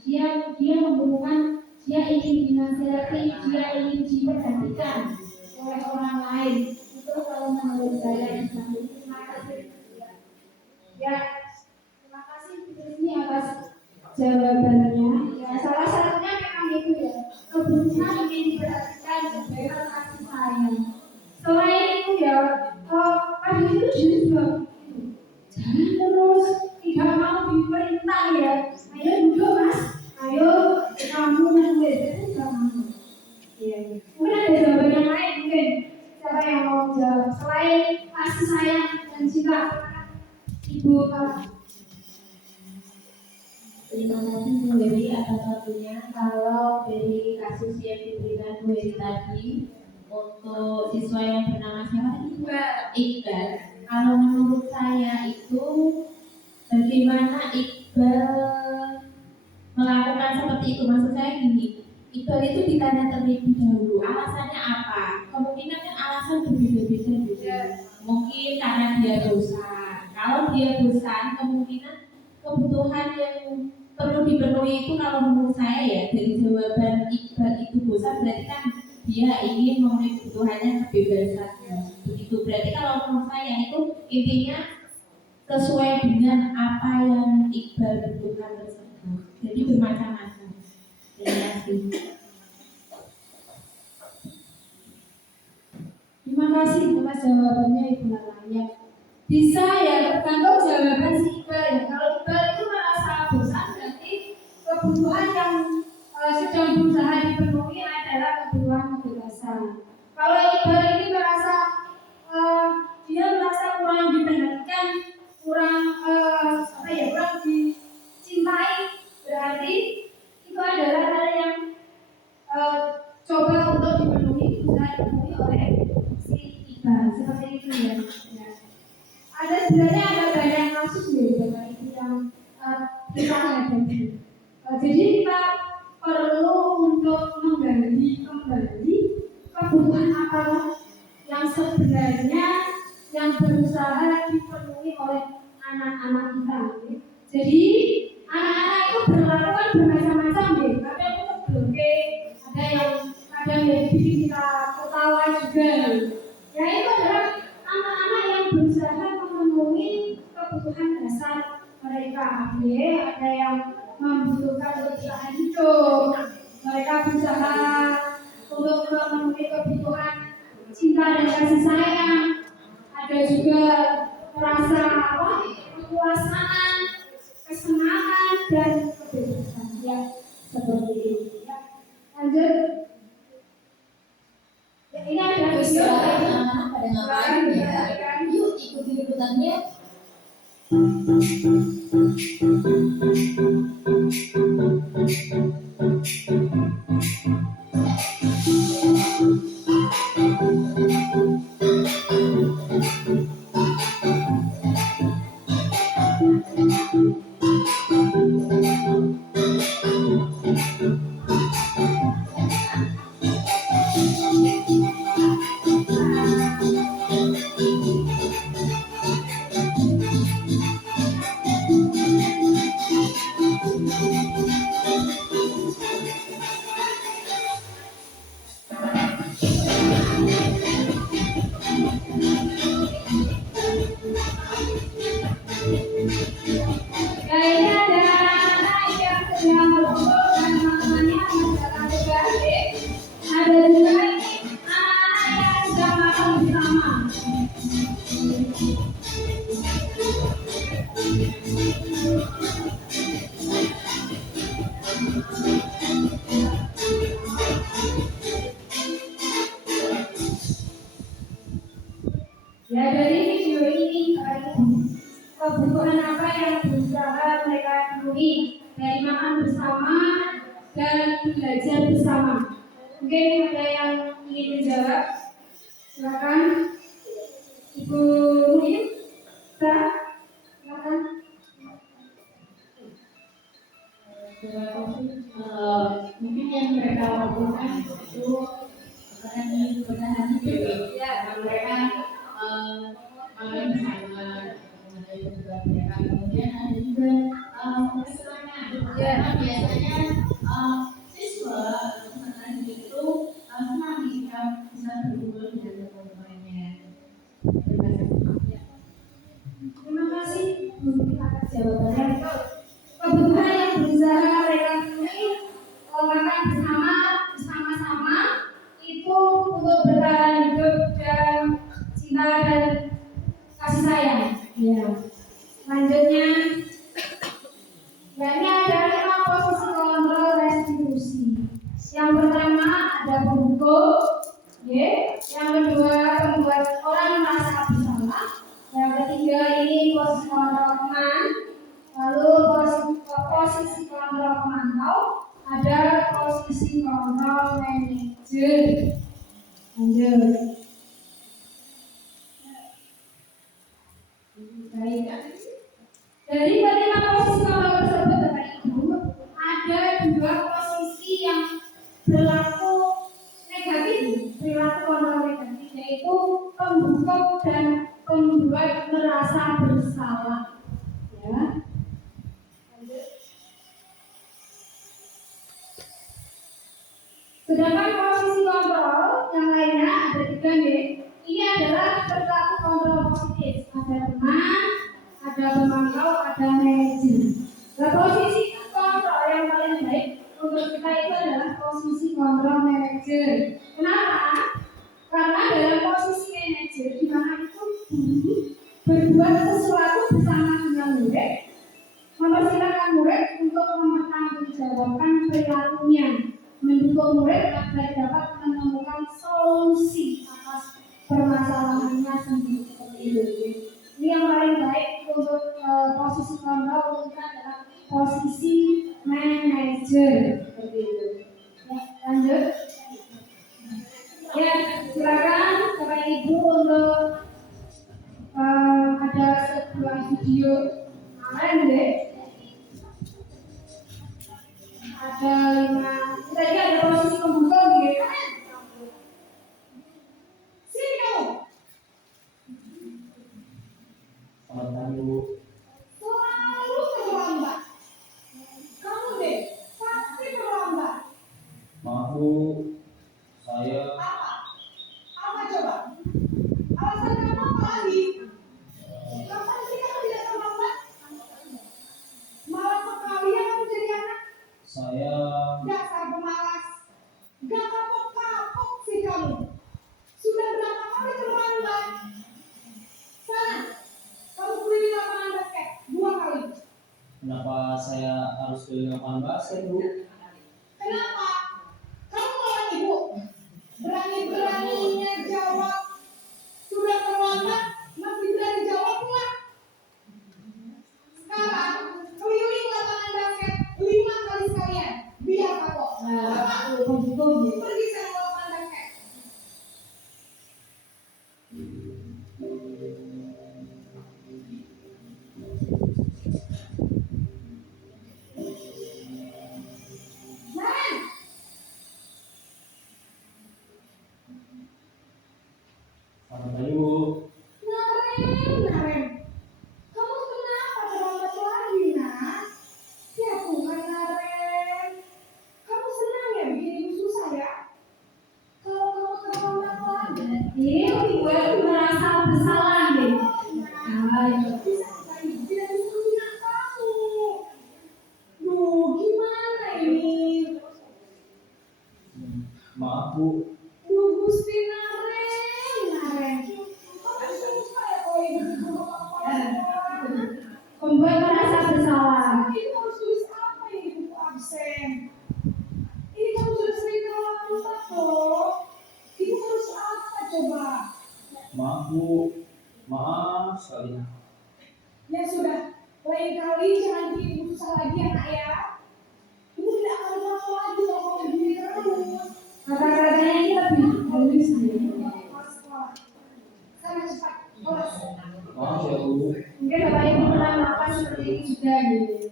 Dia membutuhkan, dia ingin dinasihati, dia ingin diperhatikan oleh orang lain. Itu kalau menurut saya. Terima kasih. Ya, terima kasih Bu Trisni atas jawabannya. Ya, salah satunya memang itu ya. Kebutuhan ingin diperhatikan, memberikan kasih sayang. Selain itu ya, pada itu juga jangan terus tidak mau diperintah ya. Ayo duduk Mas, ayo kamu menulis itu jangan. Iya. Mungkin ada jawaban yang lain mungkin. Siapa yang mau jawab selain kasih sayang dan cinta? Ibu. Terima kasih kasih Bu Heri atas waktunya. Kalau dari kasus yang diberikan Bu Heri tadi untuk siswa yang bernama siapa? Iqbal. Kalau menurut saya itu bagaimana Iqbal melakukan seperti itu, maksud saya gini, Iqbal itu ditanya terlebih dahulu alasannya apa. Kemungkinan kan alasan berbeda-beda juga. Mungkin karena dia bosan. Kalau dia bosan, kemungkinan kebutuhan yang perlu dipenuhi itu kalau menurut saya ya dari jawaban Iqbal itu bosan berarti kan dia ingin memenuhi kebutuhannya kebebasan. Begitu berarti kalau menurut saya itu intinya sesuai dengan apa yang Iqbal butuhkan tersebut. Jadi bermacam-macam. Terima kasih. Terima kasih atas jawabannya Ibu Nana. Ya, bisa ya tergantung jawaban si Iqbal ya. Kalau Iqbal itu merasa bosan berarti kebutuhan yang sedang berusaha dipenuhi adalah kebutuhan kebebasan. Kalau Iqbal ini merasa dia merasa kurang diperhatikan, kurang kurang dicintai, berarti itu adalah hal yang coba untuk dipenuhi, berusaha dipenuhi oleh si Iqbal. Seperti itu ya. Ada sebenarnya ada banyak kasus ya Bapak Ibu yang kita hadapi. Jadi kita perlu untuk menggali kembali kebutuhan apa yang sebenarnya yang berusaha dipenuhi oleh anak-anak kita. Jadi anak-anak itu berlakuan bermacam-macam deh. Ada yang bloke, ada yang kadang yang bikin kita ketawa juga. Ya itu adalah anak-anak yang berusaha memenuhi kebutuhan dasar mereka. Ada yang membutuhkan kebutuhan hidup. Mereka berusaha untuk memenuhi kebutuhan cinta dan kasih sayang. Ada juga rasa kepuasan, kesenangan dan kebebasan. Ya, seperti itu. Ya. Lanjut. Ya, ini adalah video Anak-anak pada ngapain ya? Yuk ikuti liputannya. Ya dari video ini kebutuhan apa yang berusaha mereka penuhi dari makan bersama dan belajar bersama. Mungkin ada yang ingin menjawab? Silakan, Ibu Muin. Silakan. Mungkin yang mereka lakukan itu bertahan hidup ya, mereka makan bersama mengenai kebutuhan mereka. Kemudian ada juga kesenangan karena biasanya siswa kesenangan itu senang jika bisa berkumpul dengan teman-temannya. Terima kasih Bu atas jawabannya. Kebutuhan yang berusaha mereka penuhi posisi kontrol manajer. Lanjut. Baik. Dari kelima posisi kontrol tersebut Bapak Ibu, ada dua posisi yang berlaku negatif, perilaku kontrol negatif, yaitu pembuka dan pembuat merasa bersalah. Ya. Sedangkan posisi kontrol yang lainnya ada tiga nih. Ini adalah perilaku kontrol positif. Ada teman, ada pemantau, ada manajer. Nah, posisi kontrol yang paling baik untuk kita itu adalah posisi kontrol manajer. Kenapa? Karena dalam posisi manajer di mana itu guru berbuat sesuatu bersama dengan murid, mempersilahkan murid untuk mempertanggungjawabkan perilakunya, mendukung murid agar dapat menemukan solusi atas permasalahannya sendiri seperti itu. Ini yang paling baik untuk posisi kontrol kita adalah posisi manajer seperti itu. Ya, lanjut. Ya, silakan Bapak Ibu untuk ada sebuah video kemarin deh. Ada 5. Tadi ada posisi pembuka gitu. Sini kamu. Selamat pagi Bu. Selalu terlambat. Kamu deh pasti terlambat. Maaf Bu, saya Apa coba? Alasan kamu apa lagi? Kapan sih kamu tidak terlambat? Malah sekalian kamu jadi anak saya dasar pemalas. Gak kapok-kapok sih kamu. Sudah berapa kali terlambat? Sana, kamu keliling lapangan basket 2 kali. kenapa saya harus keliling lapangan basket Bu? Kenapa? Kamu lawan ibu. Berani-beraninya jawab. Sudah terlambat, masih berani jawab pula. Sekarang, keliling lapangan basket 5 kali sekalian. Biar kapok. Pergi sana ke lapangan basket. Jalan. Selamat pagi Bu. Naren. Kamu kenapa terlambat lagi, nak? Ya Tuhan, Naren. Kamu senang ya bikin ibu susah ya? Kalau kamu terlambat lagi, ibu merasa bersalah deh. Tidak bisa lihat kamu. Duh, gimana ini? Maaf Bu, Duh, Gusti Naren. Kamu susah ya kalau ibu apa-apa. Membuat merasa bersalah. Ibu harus tulis apa ini di buku absen? Ini kamu sudah sering terlambat loh. Ibu harus apa coba? maaf Bu, maaf sekali. Ya sudah, lain kali jangan bikin ibu susah lagi ya nak ya. Ibu tidak akan mau lagi kalau kamu begini terus. Kata-katanya ini lebih halus nih. Sana cepat, bolos. Maaf ya Bu. Mungkin Bapak Ibu pernah melakukan seperti ini juga gitu.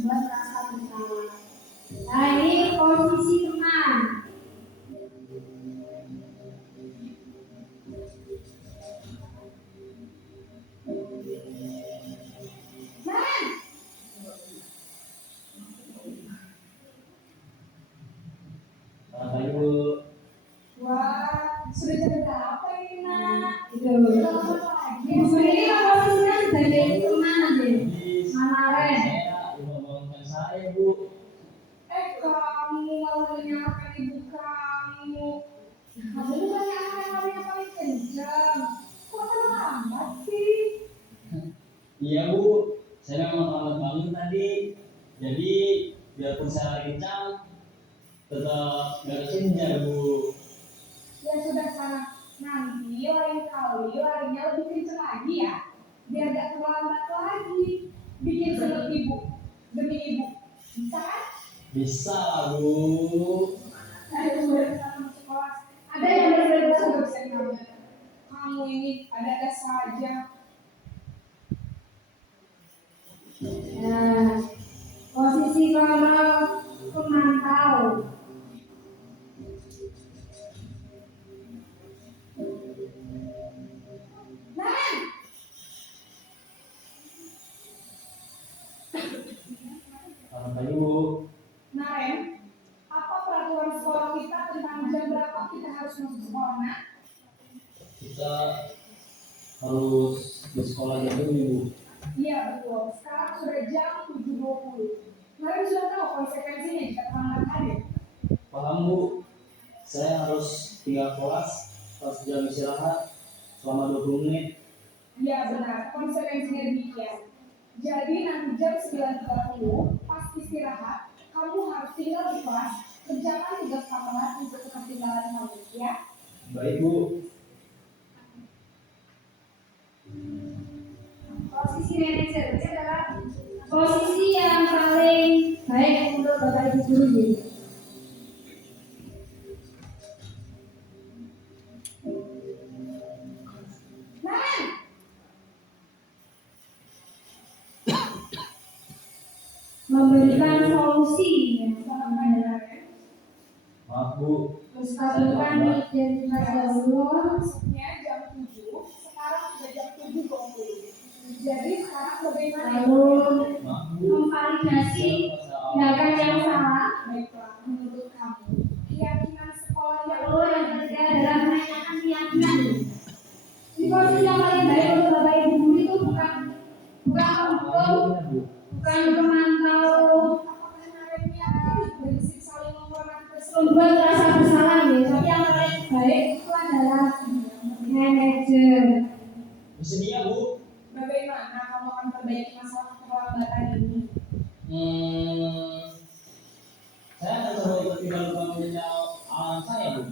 Membuat merasa bersalah. Nah ini posisi teman. Man. Selamat pagi Bu. Wah, sudah jam berapa ini nak? Itu. Ibu sendiri posisinya sebagai teman deh. Mana Ren? Saya udah bangunkan saya Bu. Kamu malah menyalahkan ibu kamu. Kamu bukannya anak yang paling kencang. Kok terlambat sih? Iya Bu, saya memang terlambat bangun tadi. Jadi biarpun saya lari kencang, tetap gak kesenjar Bu. Ya sudah sana. Nanti lain kali larinya lebih kencang lagi ya. Biar gak terlambat lagi. Bikin seneng ibu. Demi ibu. Bisa kan? Bisa lah Bu. Saya murid sama sekolah. Ada yang berbeda nggak bisa kamu. Kamu ini ada saja. Nah, posisi kalau pemantau. Nah, Selamat pagi Bu. Naren, apa peraturan sekolah kita tentang jam berapa kita harus masuk sekolah? Nah, Kita harus di sekolah jam 7 Bu. iya betul. Sekarang sudah jam 7.20. Naren sudah tahu konsekuensinya jika terlambat hadir. Paham Bu. Saya harus tinggal kelas pas jam istirahat selama 20 menit. Iya benar, konsekuensinya demikian. Jadi nanti jam 9.30 pas istirahat, kamu harus tinggal di kelas, kerjakan tugas tambahan untuk ketinggalan kamu, ya. Baik Bu. Posisi manajer ini adalah posisi yang paling baik untuk Bapak Ibu guru ini. Nah, memberikan solusi yang sama. Maaf Bu. Menstabilkan identitas dahulu masuknya jam 7, sekarang sudah jam 7.20. Jadi sekarang bagaimana? Maaf Bu. Memvalidasi tindakan yang salah. Baiklah, Menurut kamu, keyakinan sekolah yang lalu yang ketiga adalah menanyakan keyakinan. Di posisi yang paling baik untuk Bapak Ibu guru itu bukan menghukum, bukan memantau, apakah Naren yakin prinsip saling menghormati tersebut? membuat rasa bersalah ya. Tapi yang paling baik itu adalah manajer. Bersedia Bu. Bagaimana kamu akan perbaiki masalah keterlambatan ini? Saya akan coba ikut tinggal menjauh alam saya Bu.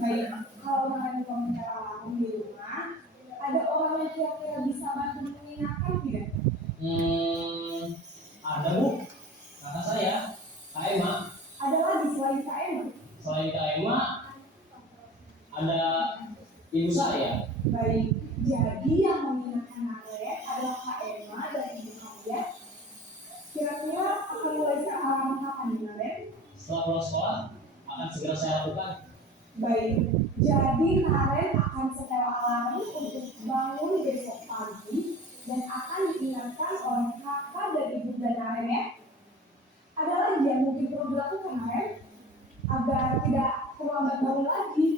Baik, kalau Naren komentar alam di rumah, ada orang yang kira-kira bisa bantu mengingatkan tidak? Ada Bu. Kakak saya, Kak Emma. Ada lagi selain KM? Selain Kak Emma, ada ibu saya. Baik, jadi yang mengingatkan Naren adalah Kak Emma dan ibu kamu ya. Kira-kira akan mulai sekarang kapan nih Naren? Setelah pulang sekolah, akan segera saya lakukan. Baik, jadi Naren akan setel alarm untuk bangun besok pagi dan akan diingatkan oleh kakak dan ibu dan Naren ya. Ada lagi yang mungkin perlu dilakukan Naren agar tidak terlambat bangun lagi.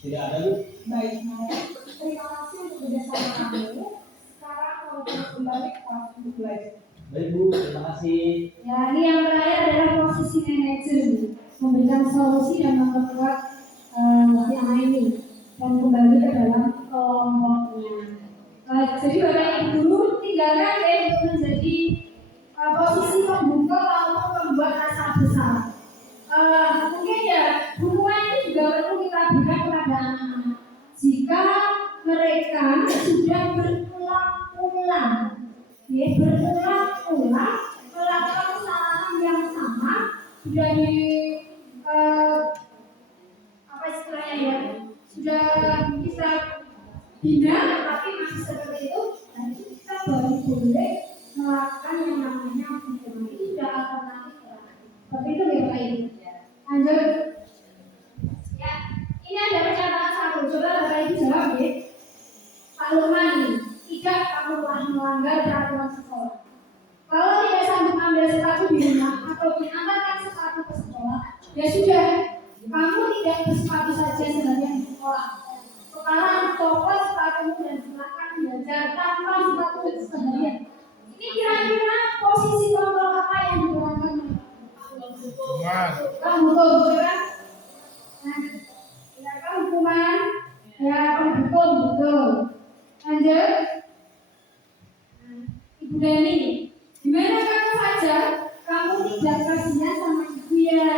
Tidak ada Bu. Baik Naren, terima kasih untuk kerjasama kamu. Sekarang kamu harus kembali ke kelas untuk belajar. Baik Bu, terima kasih. Ya, ini yang terakhir adalah posisi manajer, memberikan solusi dan memperkuat yang ini dan kembali ke dalam kelompoknya. Jadi Bapak Ibu guru tinggalkan ya untuk menjadi posisi pembuka maupun membuat rasa bersalah. Mungkin ya hukuman ini juga perlu kita berikan kepada anak-anak. Jika mereka sudah berulang-ulang melakukan kesalahan yang sama, sudah di apa istilahnya ya, sudah kita bina tapi masih seperti itu, nanti kita baru boleh melakukan yang namanya hukuman. Itu sudah alternatif terakhir. Seperti itu ya Pak Ibu. Lanjut. Ya, ini ada pernyataan satu. Coba Bapak Ibu jawab ya. Pak Lukman ini, tidak kamu telah melanggar peraturan sekolah. Kalau tidak sanggup ambil sepatu di rumah atau mengantarkan sepatu ke sekolah, ya sudah, kamu tidak bersepatu saja sebagian di sekolah. Sekarang copot sepatumu dan silakan belajar tanpa sepatu seharian. Ini kira-kira posisi kontrol apa yang digunakan? Kamu betul kan? Nah, tindakan hukuman, ya betul betul. Lanjut. Ibu Dani, gimana kamu saja? Kamu tidak kasihan sama ibu ya?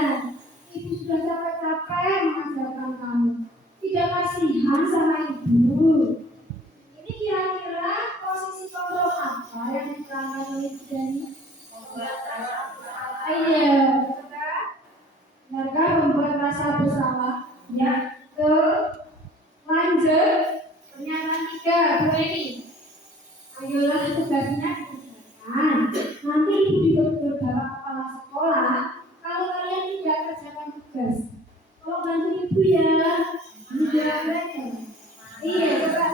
Ibu sudah capek-capek mengajarkan kamu. Tidak kasihan sama ibu. Ini kira-kira posisi kontrol apa yang diterangkan oleh Ibu Dani? Iya, merasa bersalah. Ya, lanjut pernyataan 3, Bu Eni. Ayolah tugasnya kerjakan. Nanti ibu ditegur Bapak Kepala Sekolah kalau kalian tidak kerjakan tugas. Kalau bantu ibu ya, iya aja. Iya, coba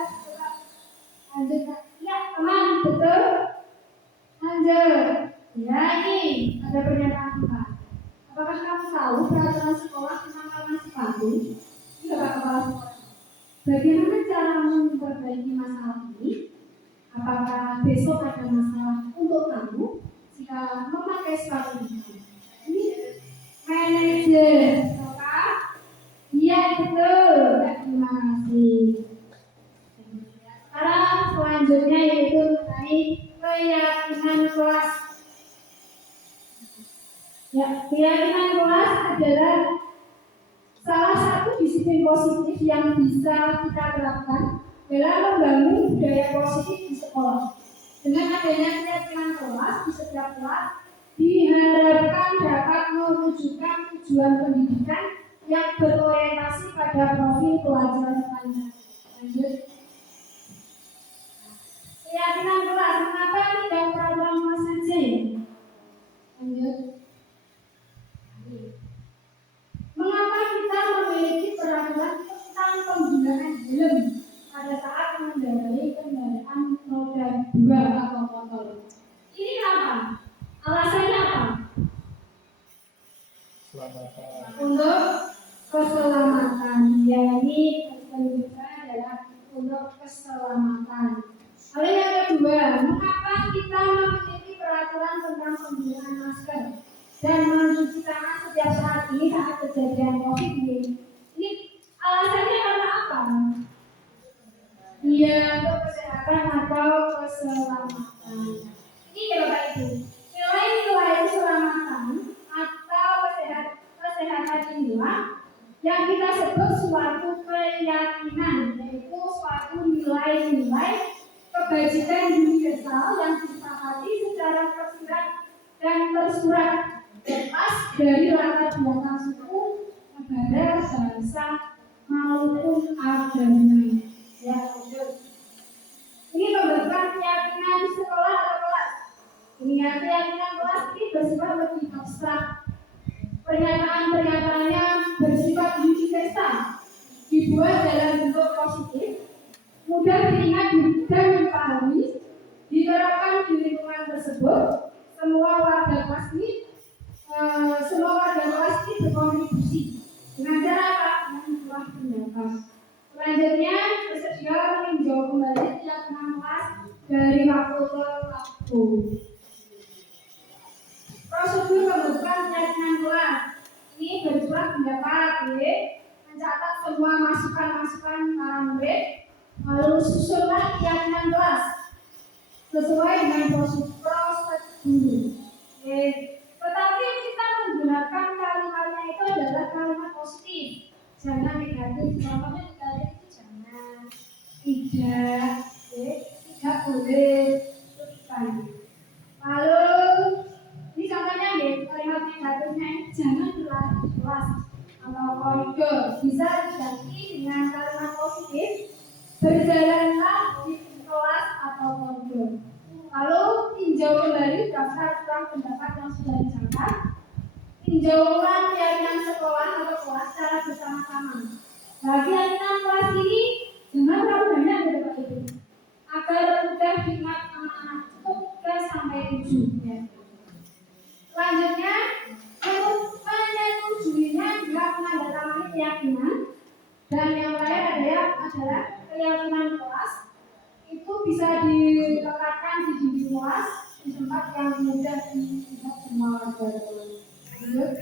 lanjut. Ya, teman, betul. Lanjut. Ya, ini ada pernyataan Pak. Apakah kamu tahu peraturan sekolah tentang warna sepatu? Ini Bapak Kepala Sekolah. Bagaimana cara memperbaiki masalah ini? Apakah besok ada masalah untuk kamu jika memakai sepatu ini? Ini manajer, Bapak. Iya betul. Ya, terima kasih. Sekarang selanjutnya yaitu mengenai keyakinan kelas. Ya, keyakinan kelas adalah salah satu disiplin positif yang bisa kita terapkan dalam membangun budaya positif di sekolah. Dengan adanya keyakinan kelas di setiap kelas, diharapkan dapat mewujudkan tujuan pendidikan yang berorientasi pada profil pelajar selanjutnya. Lanjut. Keyakinan kelas, mengapa tidak peraturan kelas saja? Lanjut. Mengapa kita memiliki peraturan tentang penggunaan helm pada saat mengendarai kendaraan roda 2 atau motor? Ini apa? Alasannya apa? Untuk keselamatan. Ya, ini penjelasan adalah untuk keselamatan. Lalu yang kedua, mengapa kita memiliki peraturan tentang penggunaan masker dan mencuci tangan setiap saat ini saat kejadian COVID ini? Ini alasannya karena apa? Iya, untuk kesehatan atau keselamatan. Ini ya Bapak Ibu, nilai-nilai keselamatan atau kesehatan inilah yang kita sebut suatu keyakinan, yaitu suatu nilai-nilai kebajikan universal yang disepakati secara tersirat dan tersurat lepas dari latar belakang suku, negara, bangsa maupun agama. Ya, lanjut. Ini pembentukan keyakinan di sekolah atau kelas. Ini keyakinan kelas ini bersifat lebih abstrak. Pernyataan-pernyataannya bersifat universal, dibuat dalam bentuk positif, mudah diingat dan dipahami, diterapkan di lingkungan tersebut. Semua warga kelas ini berkontribusi dengan cara apa? Dengan telah pendapat. Selanjutnya bersedia meninjau kembali keyakinan kelas dari waktu ke waktu. Prosedur pembentukan keyakinan kelas ini berjuang pendapat, mencatat semua masukan-masukan para murid, lalu susunlah keyakinan kelas sesuai dengan prosedur. Tetapi kita menggunakan kalimatnya itu adalah kalimat positif, jangan negatif. Contohnya negatif itu jangan, tidak boleh, lalu ini contohnya kalimat negatifnya jangan berlari di kelas atau koridor, bisa diganti dengan kalimat positif berjalanlah di kelas atau koridor. Lalu tinjau kembali daftar ulang pendapat yang sudah dicatat, tinjau ulang keyakinan sekolah atau kelas secara bersama-sama. Nah, keyakinan kelas ini jangan terlalu banyak ya Bapak Ibu, agar mudah diingat anak-anak, cukup 3 sampai 7 ya. Selanjutnya, untuk menyetujuinya juga menandatangani keyakinan, dan yang terakhir adalah keyakinan kelas itu bisa dilekatkan di dinding kelas di tempat yang mudah dilihat semua warga. Lanjut,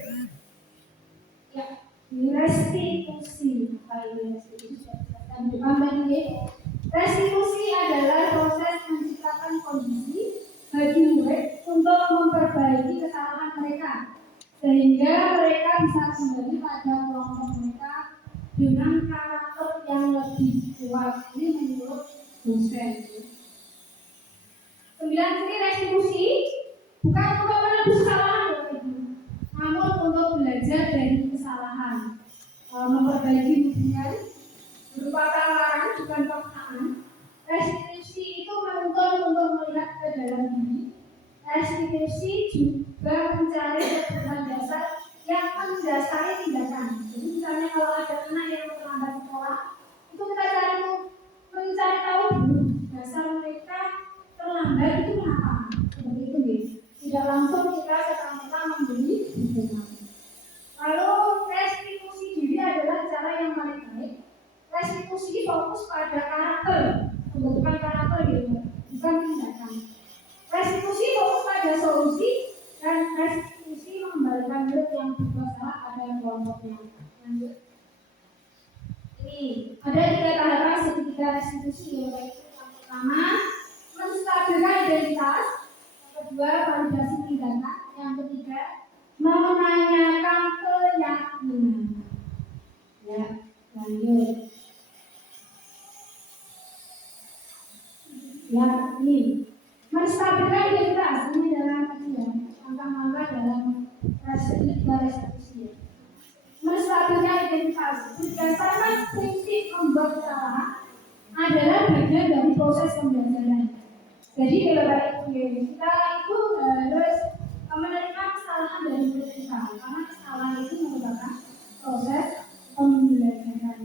ya, restitusi. Restitusi adalah proses menciptakan kondisi bagi murid untuk memperbaiki kesalahan mereka, sehingga mereka bisa kembali pada kelompok mereka dengan karakter yang lebih kuat. Ini menurut dosen. 9 ini restitusi bukan untuk menebus kesalahan, namun untuk belajar dari kesalahan. memperbaiki hubungan berupa tawaran bukan paksaan. Restitusi itu menuntut untuk melihat ke dalam diri. Restitusi juga mencari kebutuhan dasar yang mendasari tindakan. Jadi misalnya kalau ada anak yang terlambat sekolah, itu kita mencari tahu dulu dasar mereka terlambat itu kenapa. Seperti itu guys. Tidak langsung kita serta-merta memberi hukuman. Lalu restitusi diri adalah cara yang paling baik. Restitusi fokus pada karakter, pembentukan karakter gitu, bukan tindakan. Restitusi fokus pada solusi dan restitusi mengembalikan murid yang berbuat salah pada kelompoknya. Lanjut. Ini ada 3 tahapan segitiga restitusi, yaitu yang pertama menstabilkan identitas, yang kedua validasi tindakan, yang ketiga menanyakan keyakinan. Ya, lanjut. Ya, ini menstabilkan identitas ini dalam langkah-langkah dalam restitusi. Menstabilkan identitas berdasarkan prinsip membuat salah adalah bagian dari proses pembelajaran. Jadi kalau kita itu harus menerima kesalahan dari murid kita, karena kesalahan itu merupakan proses pembelajaran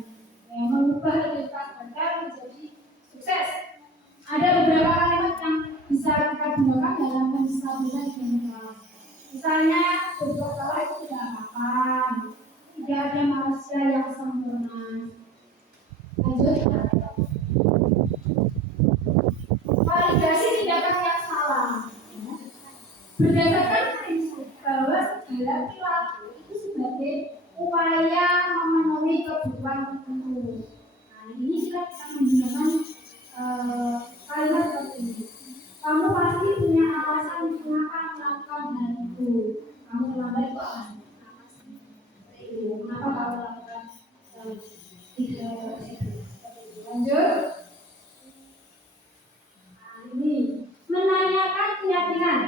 yang mengubah identitas mereka menjadi sukses. Ada beberapa kalimat yang bisa kita gunakan dalam menstabilkan identitas. Misalnya berbuat salah itu tidak apa-apa, tidak ada manusia yang sempurna. Lanjut. Validasi tindakan yang salah. Berdasarkan prinsip bahwa segala perilaku itu sebagai upaya memenuhi kebutuhan tertentu. Nah, ini kita bisa menggunakan kalimat seperti ini. Kamu pasti punya alasan mengapa melakukan hal itu. Kamu terlambat itu alasan. Kenapa kamu melakukan tidak itu? Lanjut. Nah, ini menanyakan keyakinan.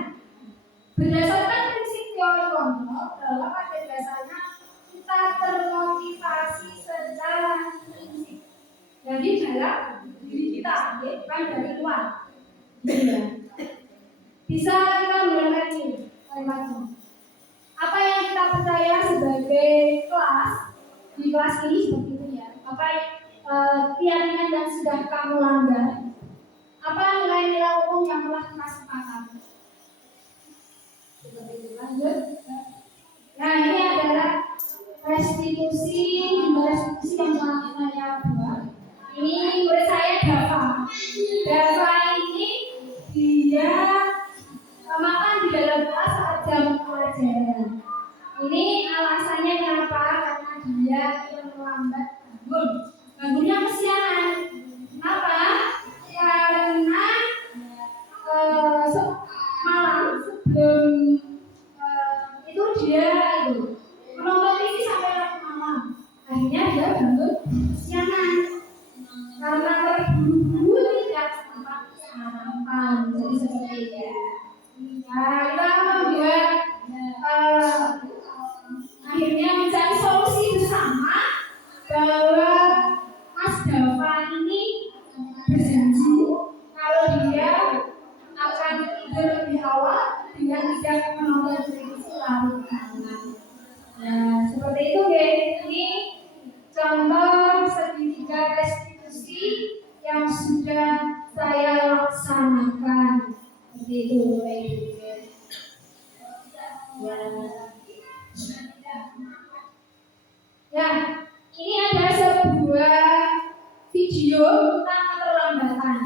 Berdasarkan prinsip teori kelompok, bahwa pada dasarnya kita termotivasi secara prinsip. Jadi dalam diri kita, bukan dari luar. Bisa kita menggunakan ini kalimatnya. Apa yang kita percaya sebagai kelas di kelas ini seperti itu ya. Apa keyakinan yang sudah kamu langgar? Apa nilai-nilai umum yang telah kita sepakati? Lanjut. Nah, ini adalah restitusi yang saya buat. Ini murid saya Dava. Dava ini dia makan di dalam kelas saat jam pelajaran. Ini alasannya kenapa? Karena dia terlambat bangun. Bangunnya kesiangan. Kenapa? Karena malam sebelum itu dia menonton TV sampai larut malam. Akhirnya dia bangun kesiangan karena terburu-buru tidak sempat sarapan. Jadi seperti itu. Nah, kita membuat akhirnya mencari solusi bersama bahwa Mas Dava ini berjanji kalau dia akan tidur lebih awal dengan tidak menonton televisi larut malam. Nah, seperti itu guys. Ini contoh segitiga restitusi yang sudah saya laksanakan. Seperti itu guys. Ya, ini ada sebuah video tentang keterlambatan.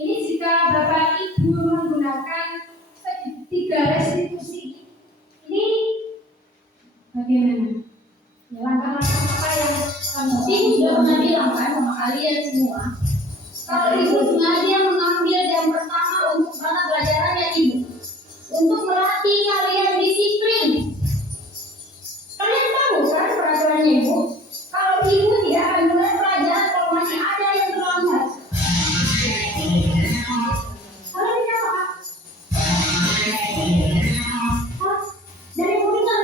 Ini jika Bapak Ibu menggunakan segitiga restitusi, ini bagaimana? Ya, langkah-langkah apa yang Ibu sudah pernah bilang kan sama kalian semua, kalau ibu sengaja mengambil yang pertama untuk mata pelajarannya ibu, untuk melatih kalian disiplin. Kalian tahu kan peraturannya ibu? Kalau ibu tidak akan mulai pelajaran kalau masih ada yang terlambat. Kalian tidak apa? Dari murid kan?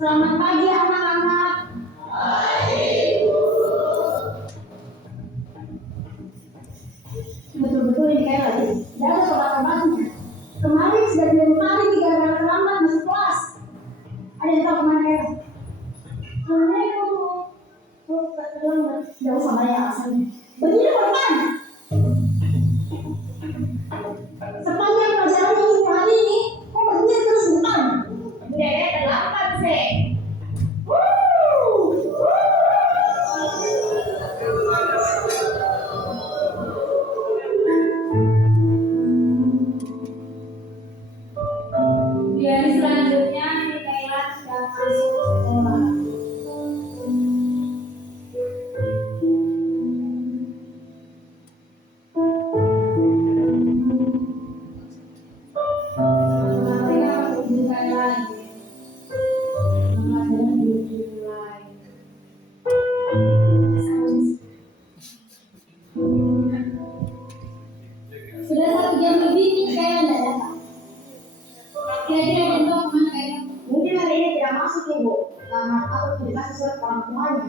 Selamat pagi anak-anak. Betul-betul ini kayak lagi. Tidak ada obat-obatnya. Kemarin sudah 2 kali 3 kali terlambat masuk kelas. Ada yang tahu kemana ya? Kemana itu? Oh, terlambat. Tidak usah bayar asalnya. Begini teman. Sepanjang pelajaran minggu hari ini, kok berhenti terus bukan? Dede terlambat sih. Di hari selanjutnya, Mikaela sudah masuk sekolah. Matematika dimulai lagi. Pembelajaran dimulai. Sudah 1 jam lebih nih kayak tidak datang. Kira-kira bentuk kemana kayaknya? Mungkin hari ini tidak masuk ya Bu, karena aku tidak dikasih surat orang tuanya.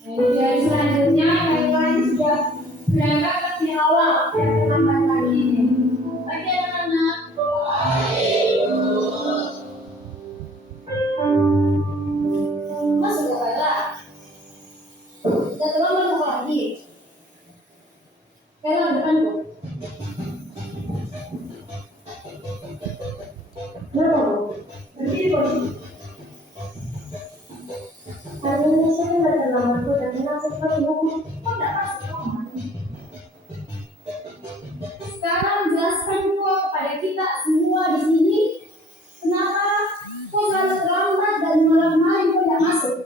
Di hari selanjutnya, Mikaela ini sudah berangkat lebih awal dan terlambat lagi nih. Pagi anak-anak. Mas sudah kalah. Sudah terlambat apa lagi? Kalah depan Bu. Berapa Bu? Berdiri posisi. Hari ini saya tidak terlambat Bu dan tenang seperti buku. Kok tidak masuk kamar? Sekarang jelaskan kok kepada kita semua di sini kenapa kok selalu terlambat dan malam hari kok tidak masuk.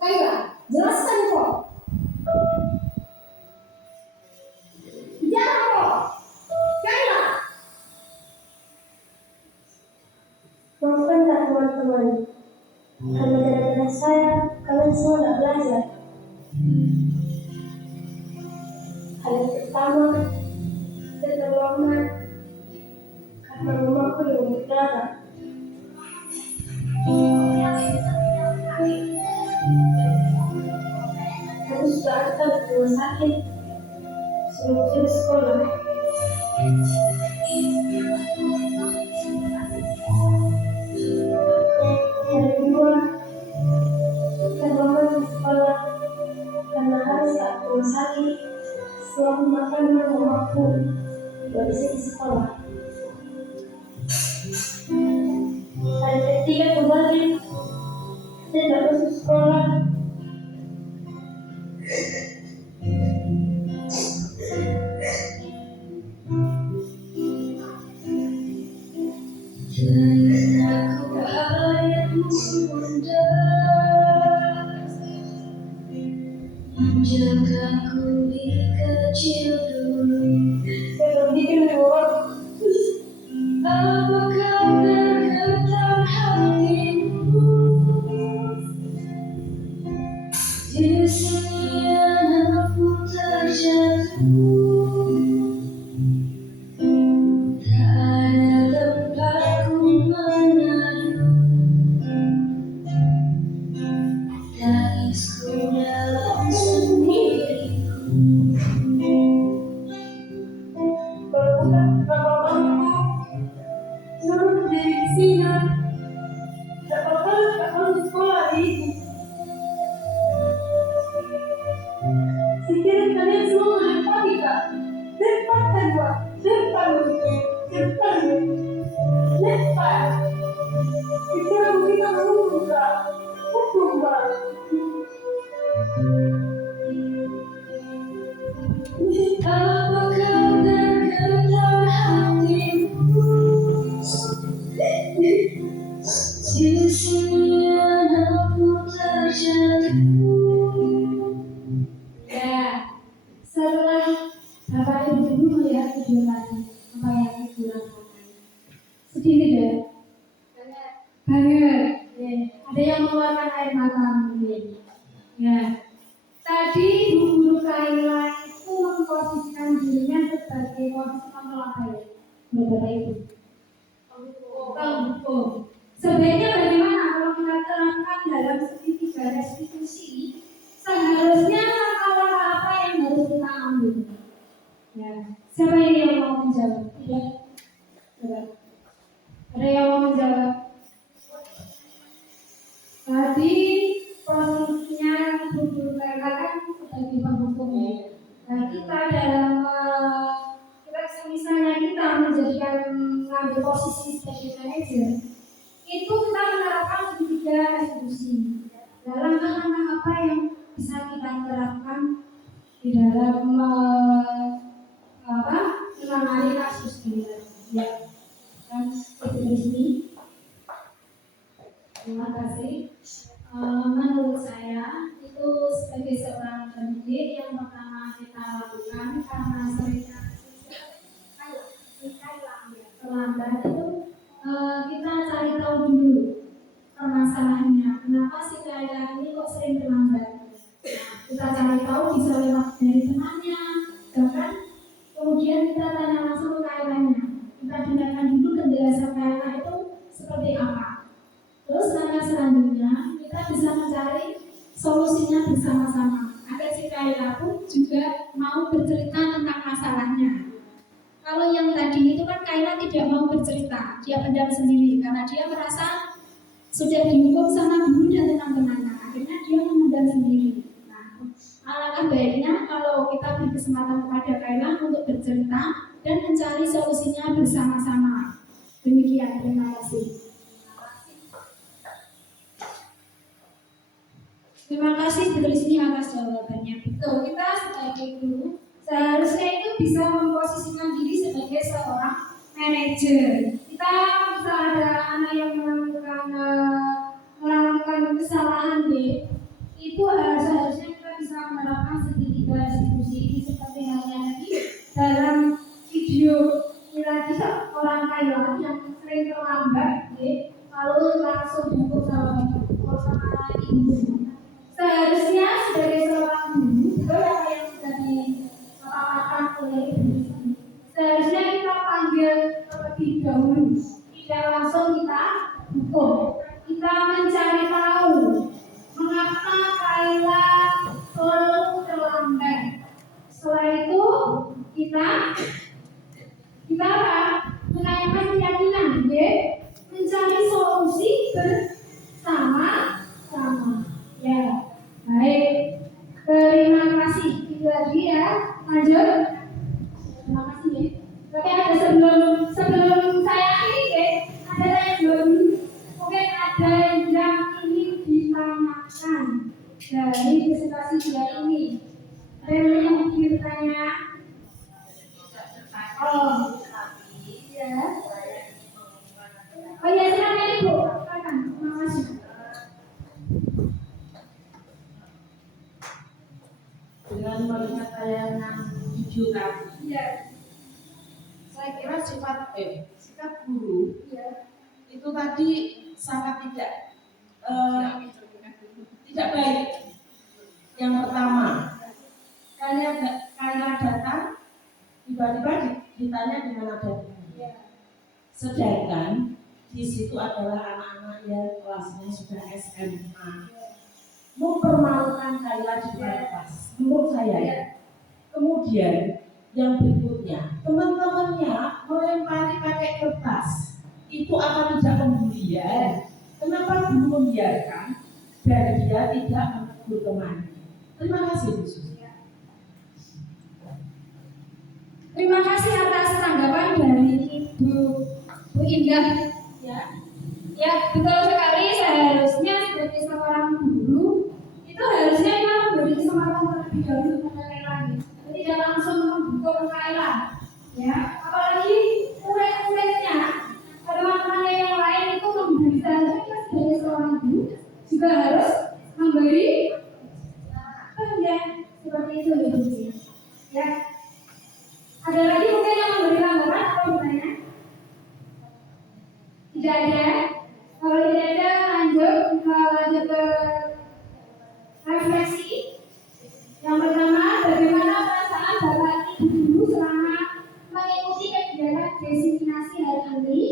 Kaila, jelaskan kok. Bicara kok. Kaila. Maafkan tak teman-teman. Karena gara-gara saya, kalian semua tidak belajar. Hal yang pertama, saya terlambat karena mamaku yang berdarah. Aku sudah antar ke rumah sakit sebelum sekolah. Yang kedua, terlambat ke sekolah karena harus ke rumah sakit selama makanan mamaku tidak bisa di sekolah. Hari ketiga kembali, saya tidak masuk sekolah. Menjagaku di kecil dulu. Saya berpikir bahwa Apakah tergetar hatimu di sini anakku terjatuh? Tak ada tempatku mengadu, tangisku dalam sendiriku. kalau bukan mamaku suruh berdiri di sini, tidak apa-apa tak masuk sekolah hari ini. Sekiranya kalian semua menempati Kak, lepaskan Pak, depan lepas. Sekiranya kita menunggu Kak, hukum Pak. Apakah tergetar hatimu di sini anakku terjatuh? Ya, setelah Bapak Ibu melihat video tadi, apa yang dikurangkan? Bapak Ibu. Hukum. Sebaiknya bagaimana kalau kita terapkan dalam segitiga restitusi? Seharusnya langkah-langkah apa yang harus kita ambil? Ya, siapa ini yang mau menjawab? Tidak. Coba. Ada yang mau menjawab? Tadi posisinya Ibu Guru katakan sebagai penghukum. Nah, kita dalam misalnya kita menjadikan mengambil posisi sebagai manajer, itu kita menerapkan segitiga restitusi. Dalam langkah-langkah apa yang bisa kita terapkan di dalam menangani kasus ini? Ya, dan seperti di sini. Terima kasih. Menurut saya itu sebagai seorang pendidik yang pertama kita lakukan karena seringnya terlambat itu kita cari tahu dulu permasalahannya. Kenapa si Kayla ini kok sering terlambat? Nah, kita cari tahu bisa lewat dari temannya, bahkan kemudian kita tanya langsung ke Kaylanya. Kita dengarkan dulu penjelasan Kayla itu seperti apa. Terus langkah selanjutnya kita bisa mencari solusinya bersama-sama agar si Kayla pun juga mau bercerita tentang masalahnya. Kalau yang tadi itu kan Kayla tidak mau bercerita, dia pendam sendiri karena dia merasa sudah dihukum sama guru dan teman-temannya. Akhirnya dia memendam sendiri. Nah, alangkah baiknya kalau kita beri kesempatan kepada Kayla untuk bercerita dan mencari solusinya bersama-sama. Demikian, terima kasih. Terima kasih Bu Risni atas jawabannya. Betul, kita sebagai guru seharusnya itu bisa memposisikan diri sebagai seorang manajer. Kita bisa ada anak yang melakukan kesalahan B, itu seharusnya kita bisa menerapkan segitiga restitusi ini seperti halnya tadi dalam video ini tadi seorang Kayla yang sering terlambat, lalu langsung dihukum sama ibu. Seharusnya sebagai seorang guru, betul apa yang sudah dipaparkan oleh ibu. Seharusnya kita panggil terlebih dahulu, tidak langsung kita hukum. Kita mencari tahu mengapa Kayla selalu terlambat. Setelah itu kita apa? Menanyakan keyakinan, mencari solusi bersama-sama. Ya, baik. Terima kasih. Itu lagi ya. Lanjut. Terima kasih ya. Oke, ada sebelum saya ini, ada yang belum mungkin ada yang ingin ditanyakan dari presentasi dia ini. Ada yang ingin bertanya? Oh, ya. Oh ya, silakan Ibu. Silakan. Terima kasih. Dengan melihat tayangan video tadi, Ya. saya kira sikap guru itu tadi sangat tidak baik. Yang pertama, Kayla datang tiba-tiba ditanya di mana dadinya. Sedangkan di situ adalah anak-anak yang kelasnya sudah SMA. Mempermalukan Kayla di kelas, menurut saya. Kemudian yang berikutnya, teman-temannya melempari pakai kertas, itu akan tidak membiarkan. Kenapa guru membiarkan dan dia tidak menegur temannya? Terima kasih Bu Susi. Terima kasih atas tanggapan dari Ibu Indah. Ya, betul sekali. Seharusnya sebagai seorang guru itu harusnya kita memberi kesempatan terlebih dahulu kepada Kayla. Tidak langsung menghukum Kayla. Ya, apalagi murid-muridnya, teman-teman yang lain itu memberi saja kita sebagai seorang guru juga harus memberi seperti itu ya Bu. Ya. Ada lagi mungkin yang memberi tanggapan atau bertanya? Tidak ada. Kalau tidak ada, lanjut ke refleksi. Yang pertama, bagaimana perasaan Bapak Ibu guru selama mengikuti kegiatan desiminasi hari ini.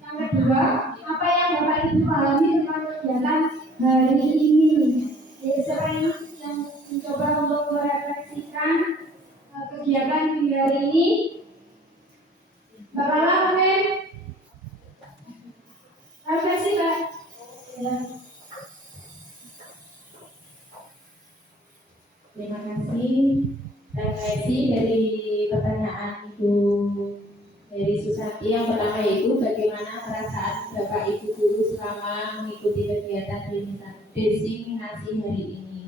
Yang kedua, apa yang Bapak Ibu pahami tentang kegiatan hari ini? Jadi saya yang mencoba untuk merefleksikan kegiatan di hari ini. Bapak Lamen, refleksi Pak. Ya. Terima kasih. Refleksi dari pertanyaan Ibu dari Susanti yang pertama itu bagaimana perasaan Bapak Ibu guru selama mengikuti kegiatan desiminasi hari ini.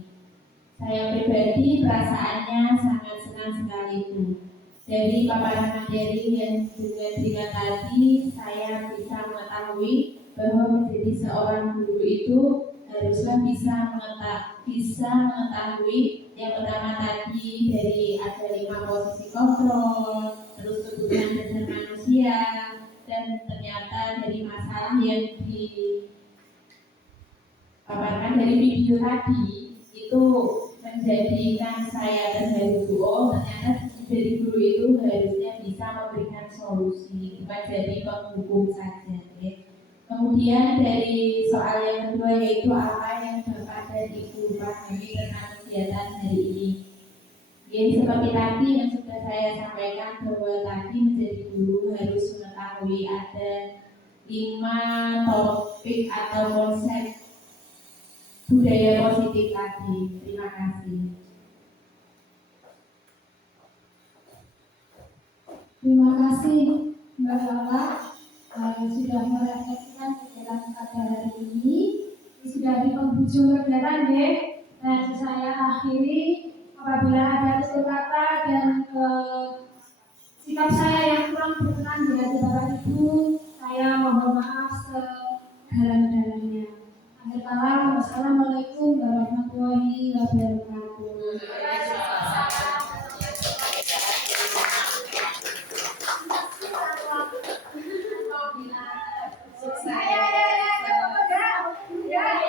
Saya pribadi perasaannya sangat senang sekali Bu. Dari paparan materi yang dengan tadi saya bisa mengetahui bahwa menjadi seorang guru itu haruslah bisa mengetahui yang pertama tadi dari ada 5 posisi kontrol, terus kebutuhan dasar manusia, dan ternyata dari masalah yang dipaparkan dari video tadi itu menjadikan saya terharu. Oh, ternyata dari guru itu harusnya bisa memberikan solusi, bukan jadi penghukum saja. Kemudian dari soal yang kedua yaitu apa yang Bapak dan Ibu pahami tentang kegiatan hari ini. Jadi seperti tadi yang sudah saya sampaikan bahwa tadi menjadi guru harus mengetahui ada 5 topik atau konsep budaya positif tadi. Terima kasih. Terima kasih Mbak Lala sudah merefleksikan kegiatan pada hari ini. Sudah di penghujung kegiatan deh. Dan saya akhiri apabila ada tutur kata dan sikap saya yang kurang berkenan di hati Bapak Ibu, saya mohon maaf sedalam-dalamnya. Akhir kata, wassalamualaikum warahmatullahi wabarakatuh. Ya.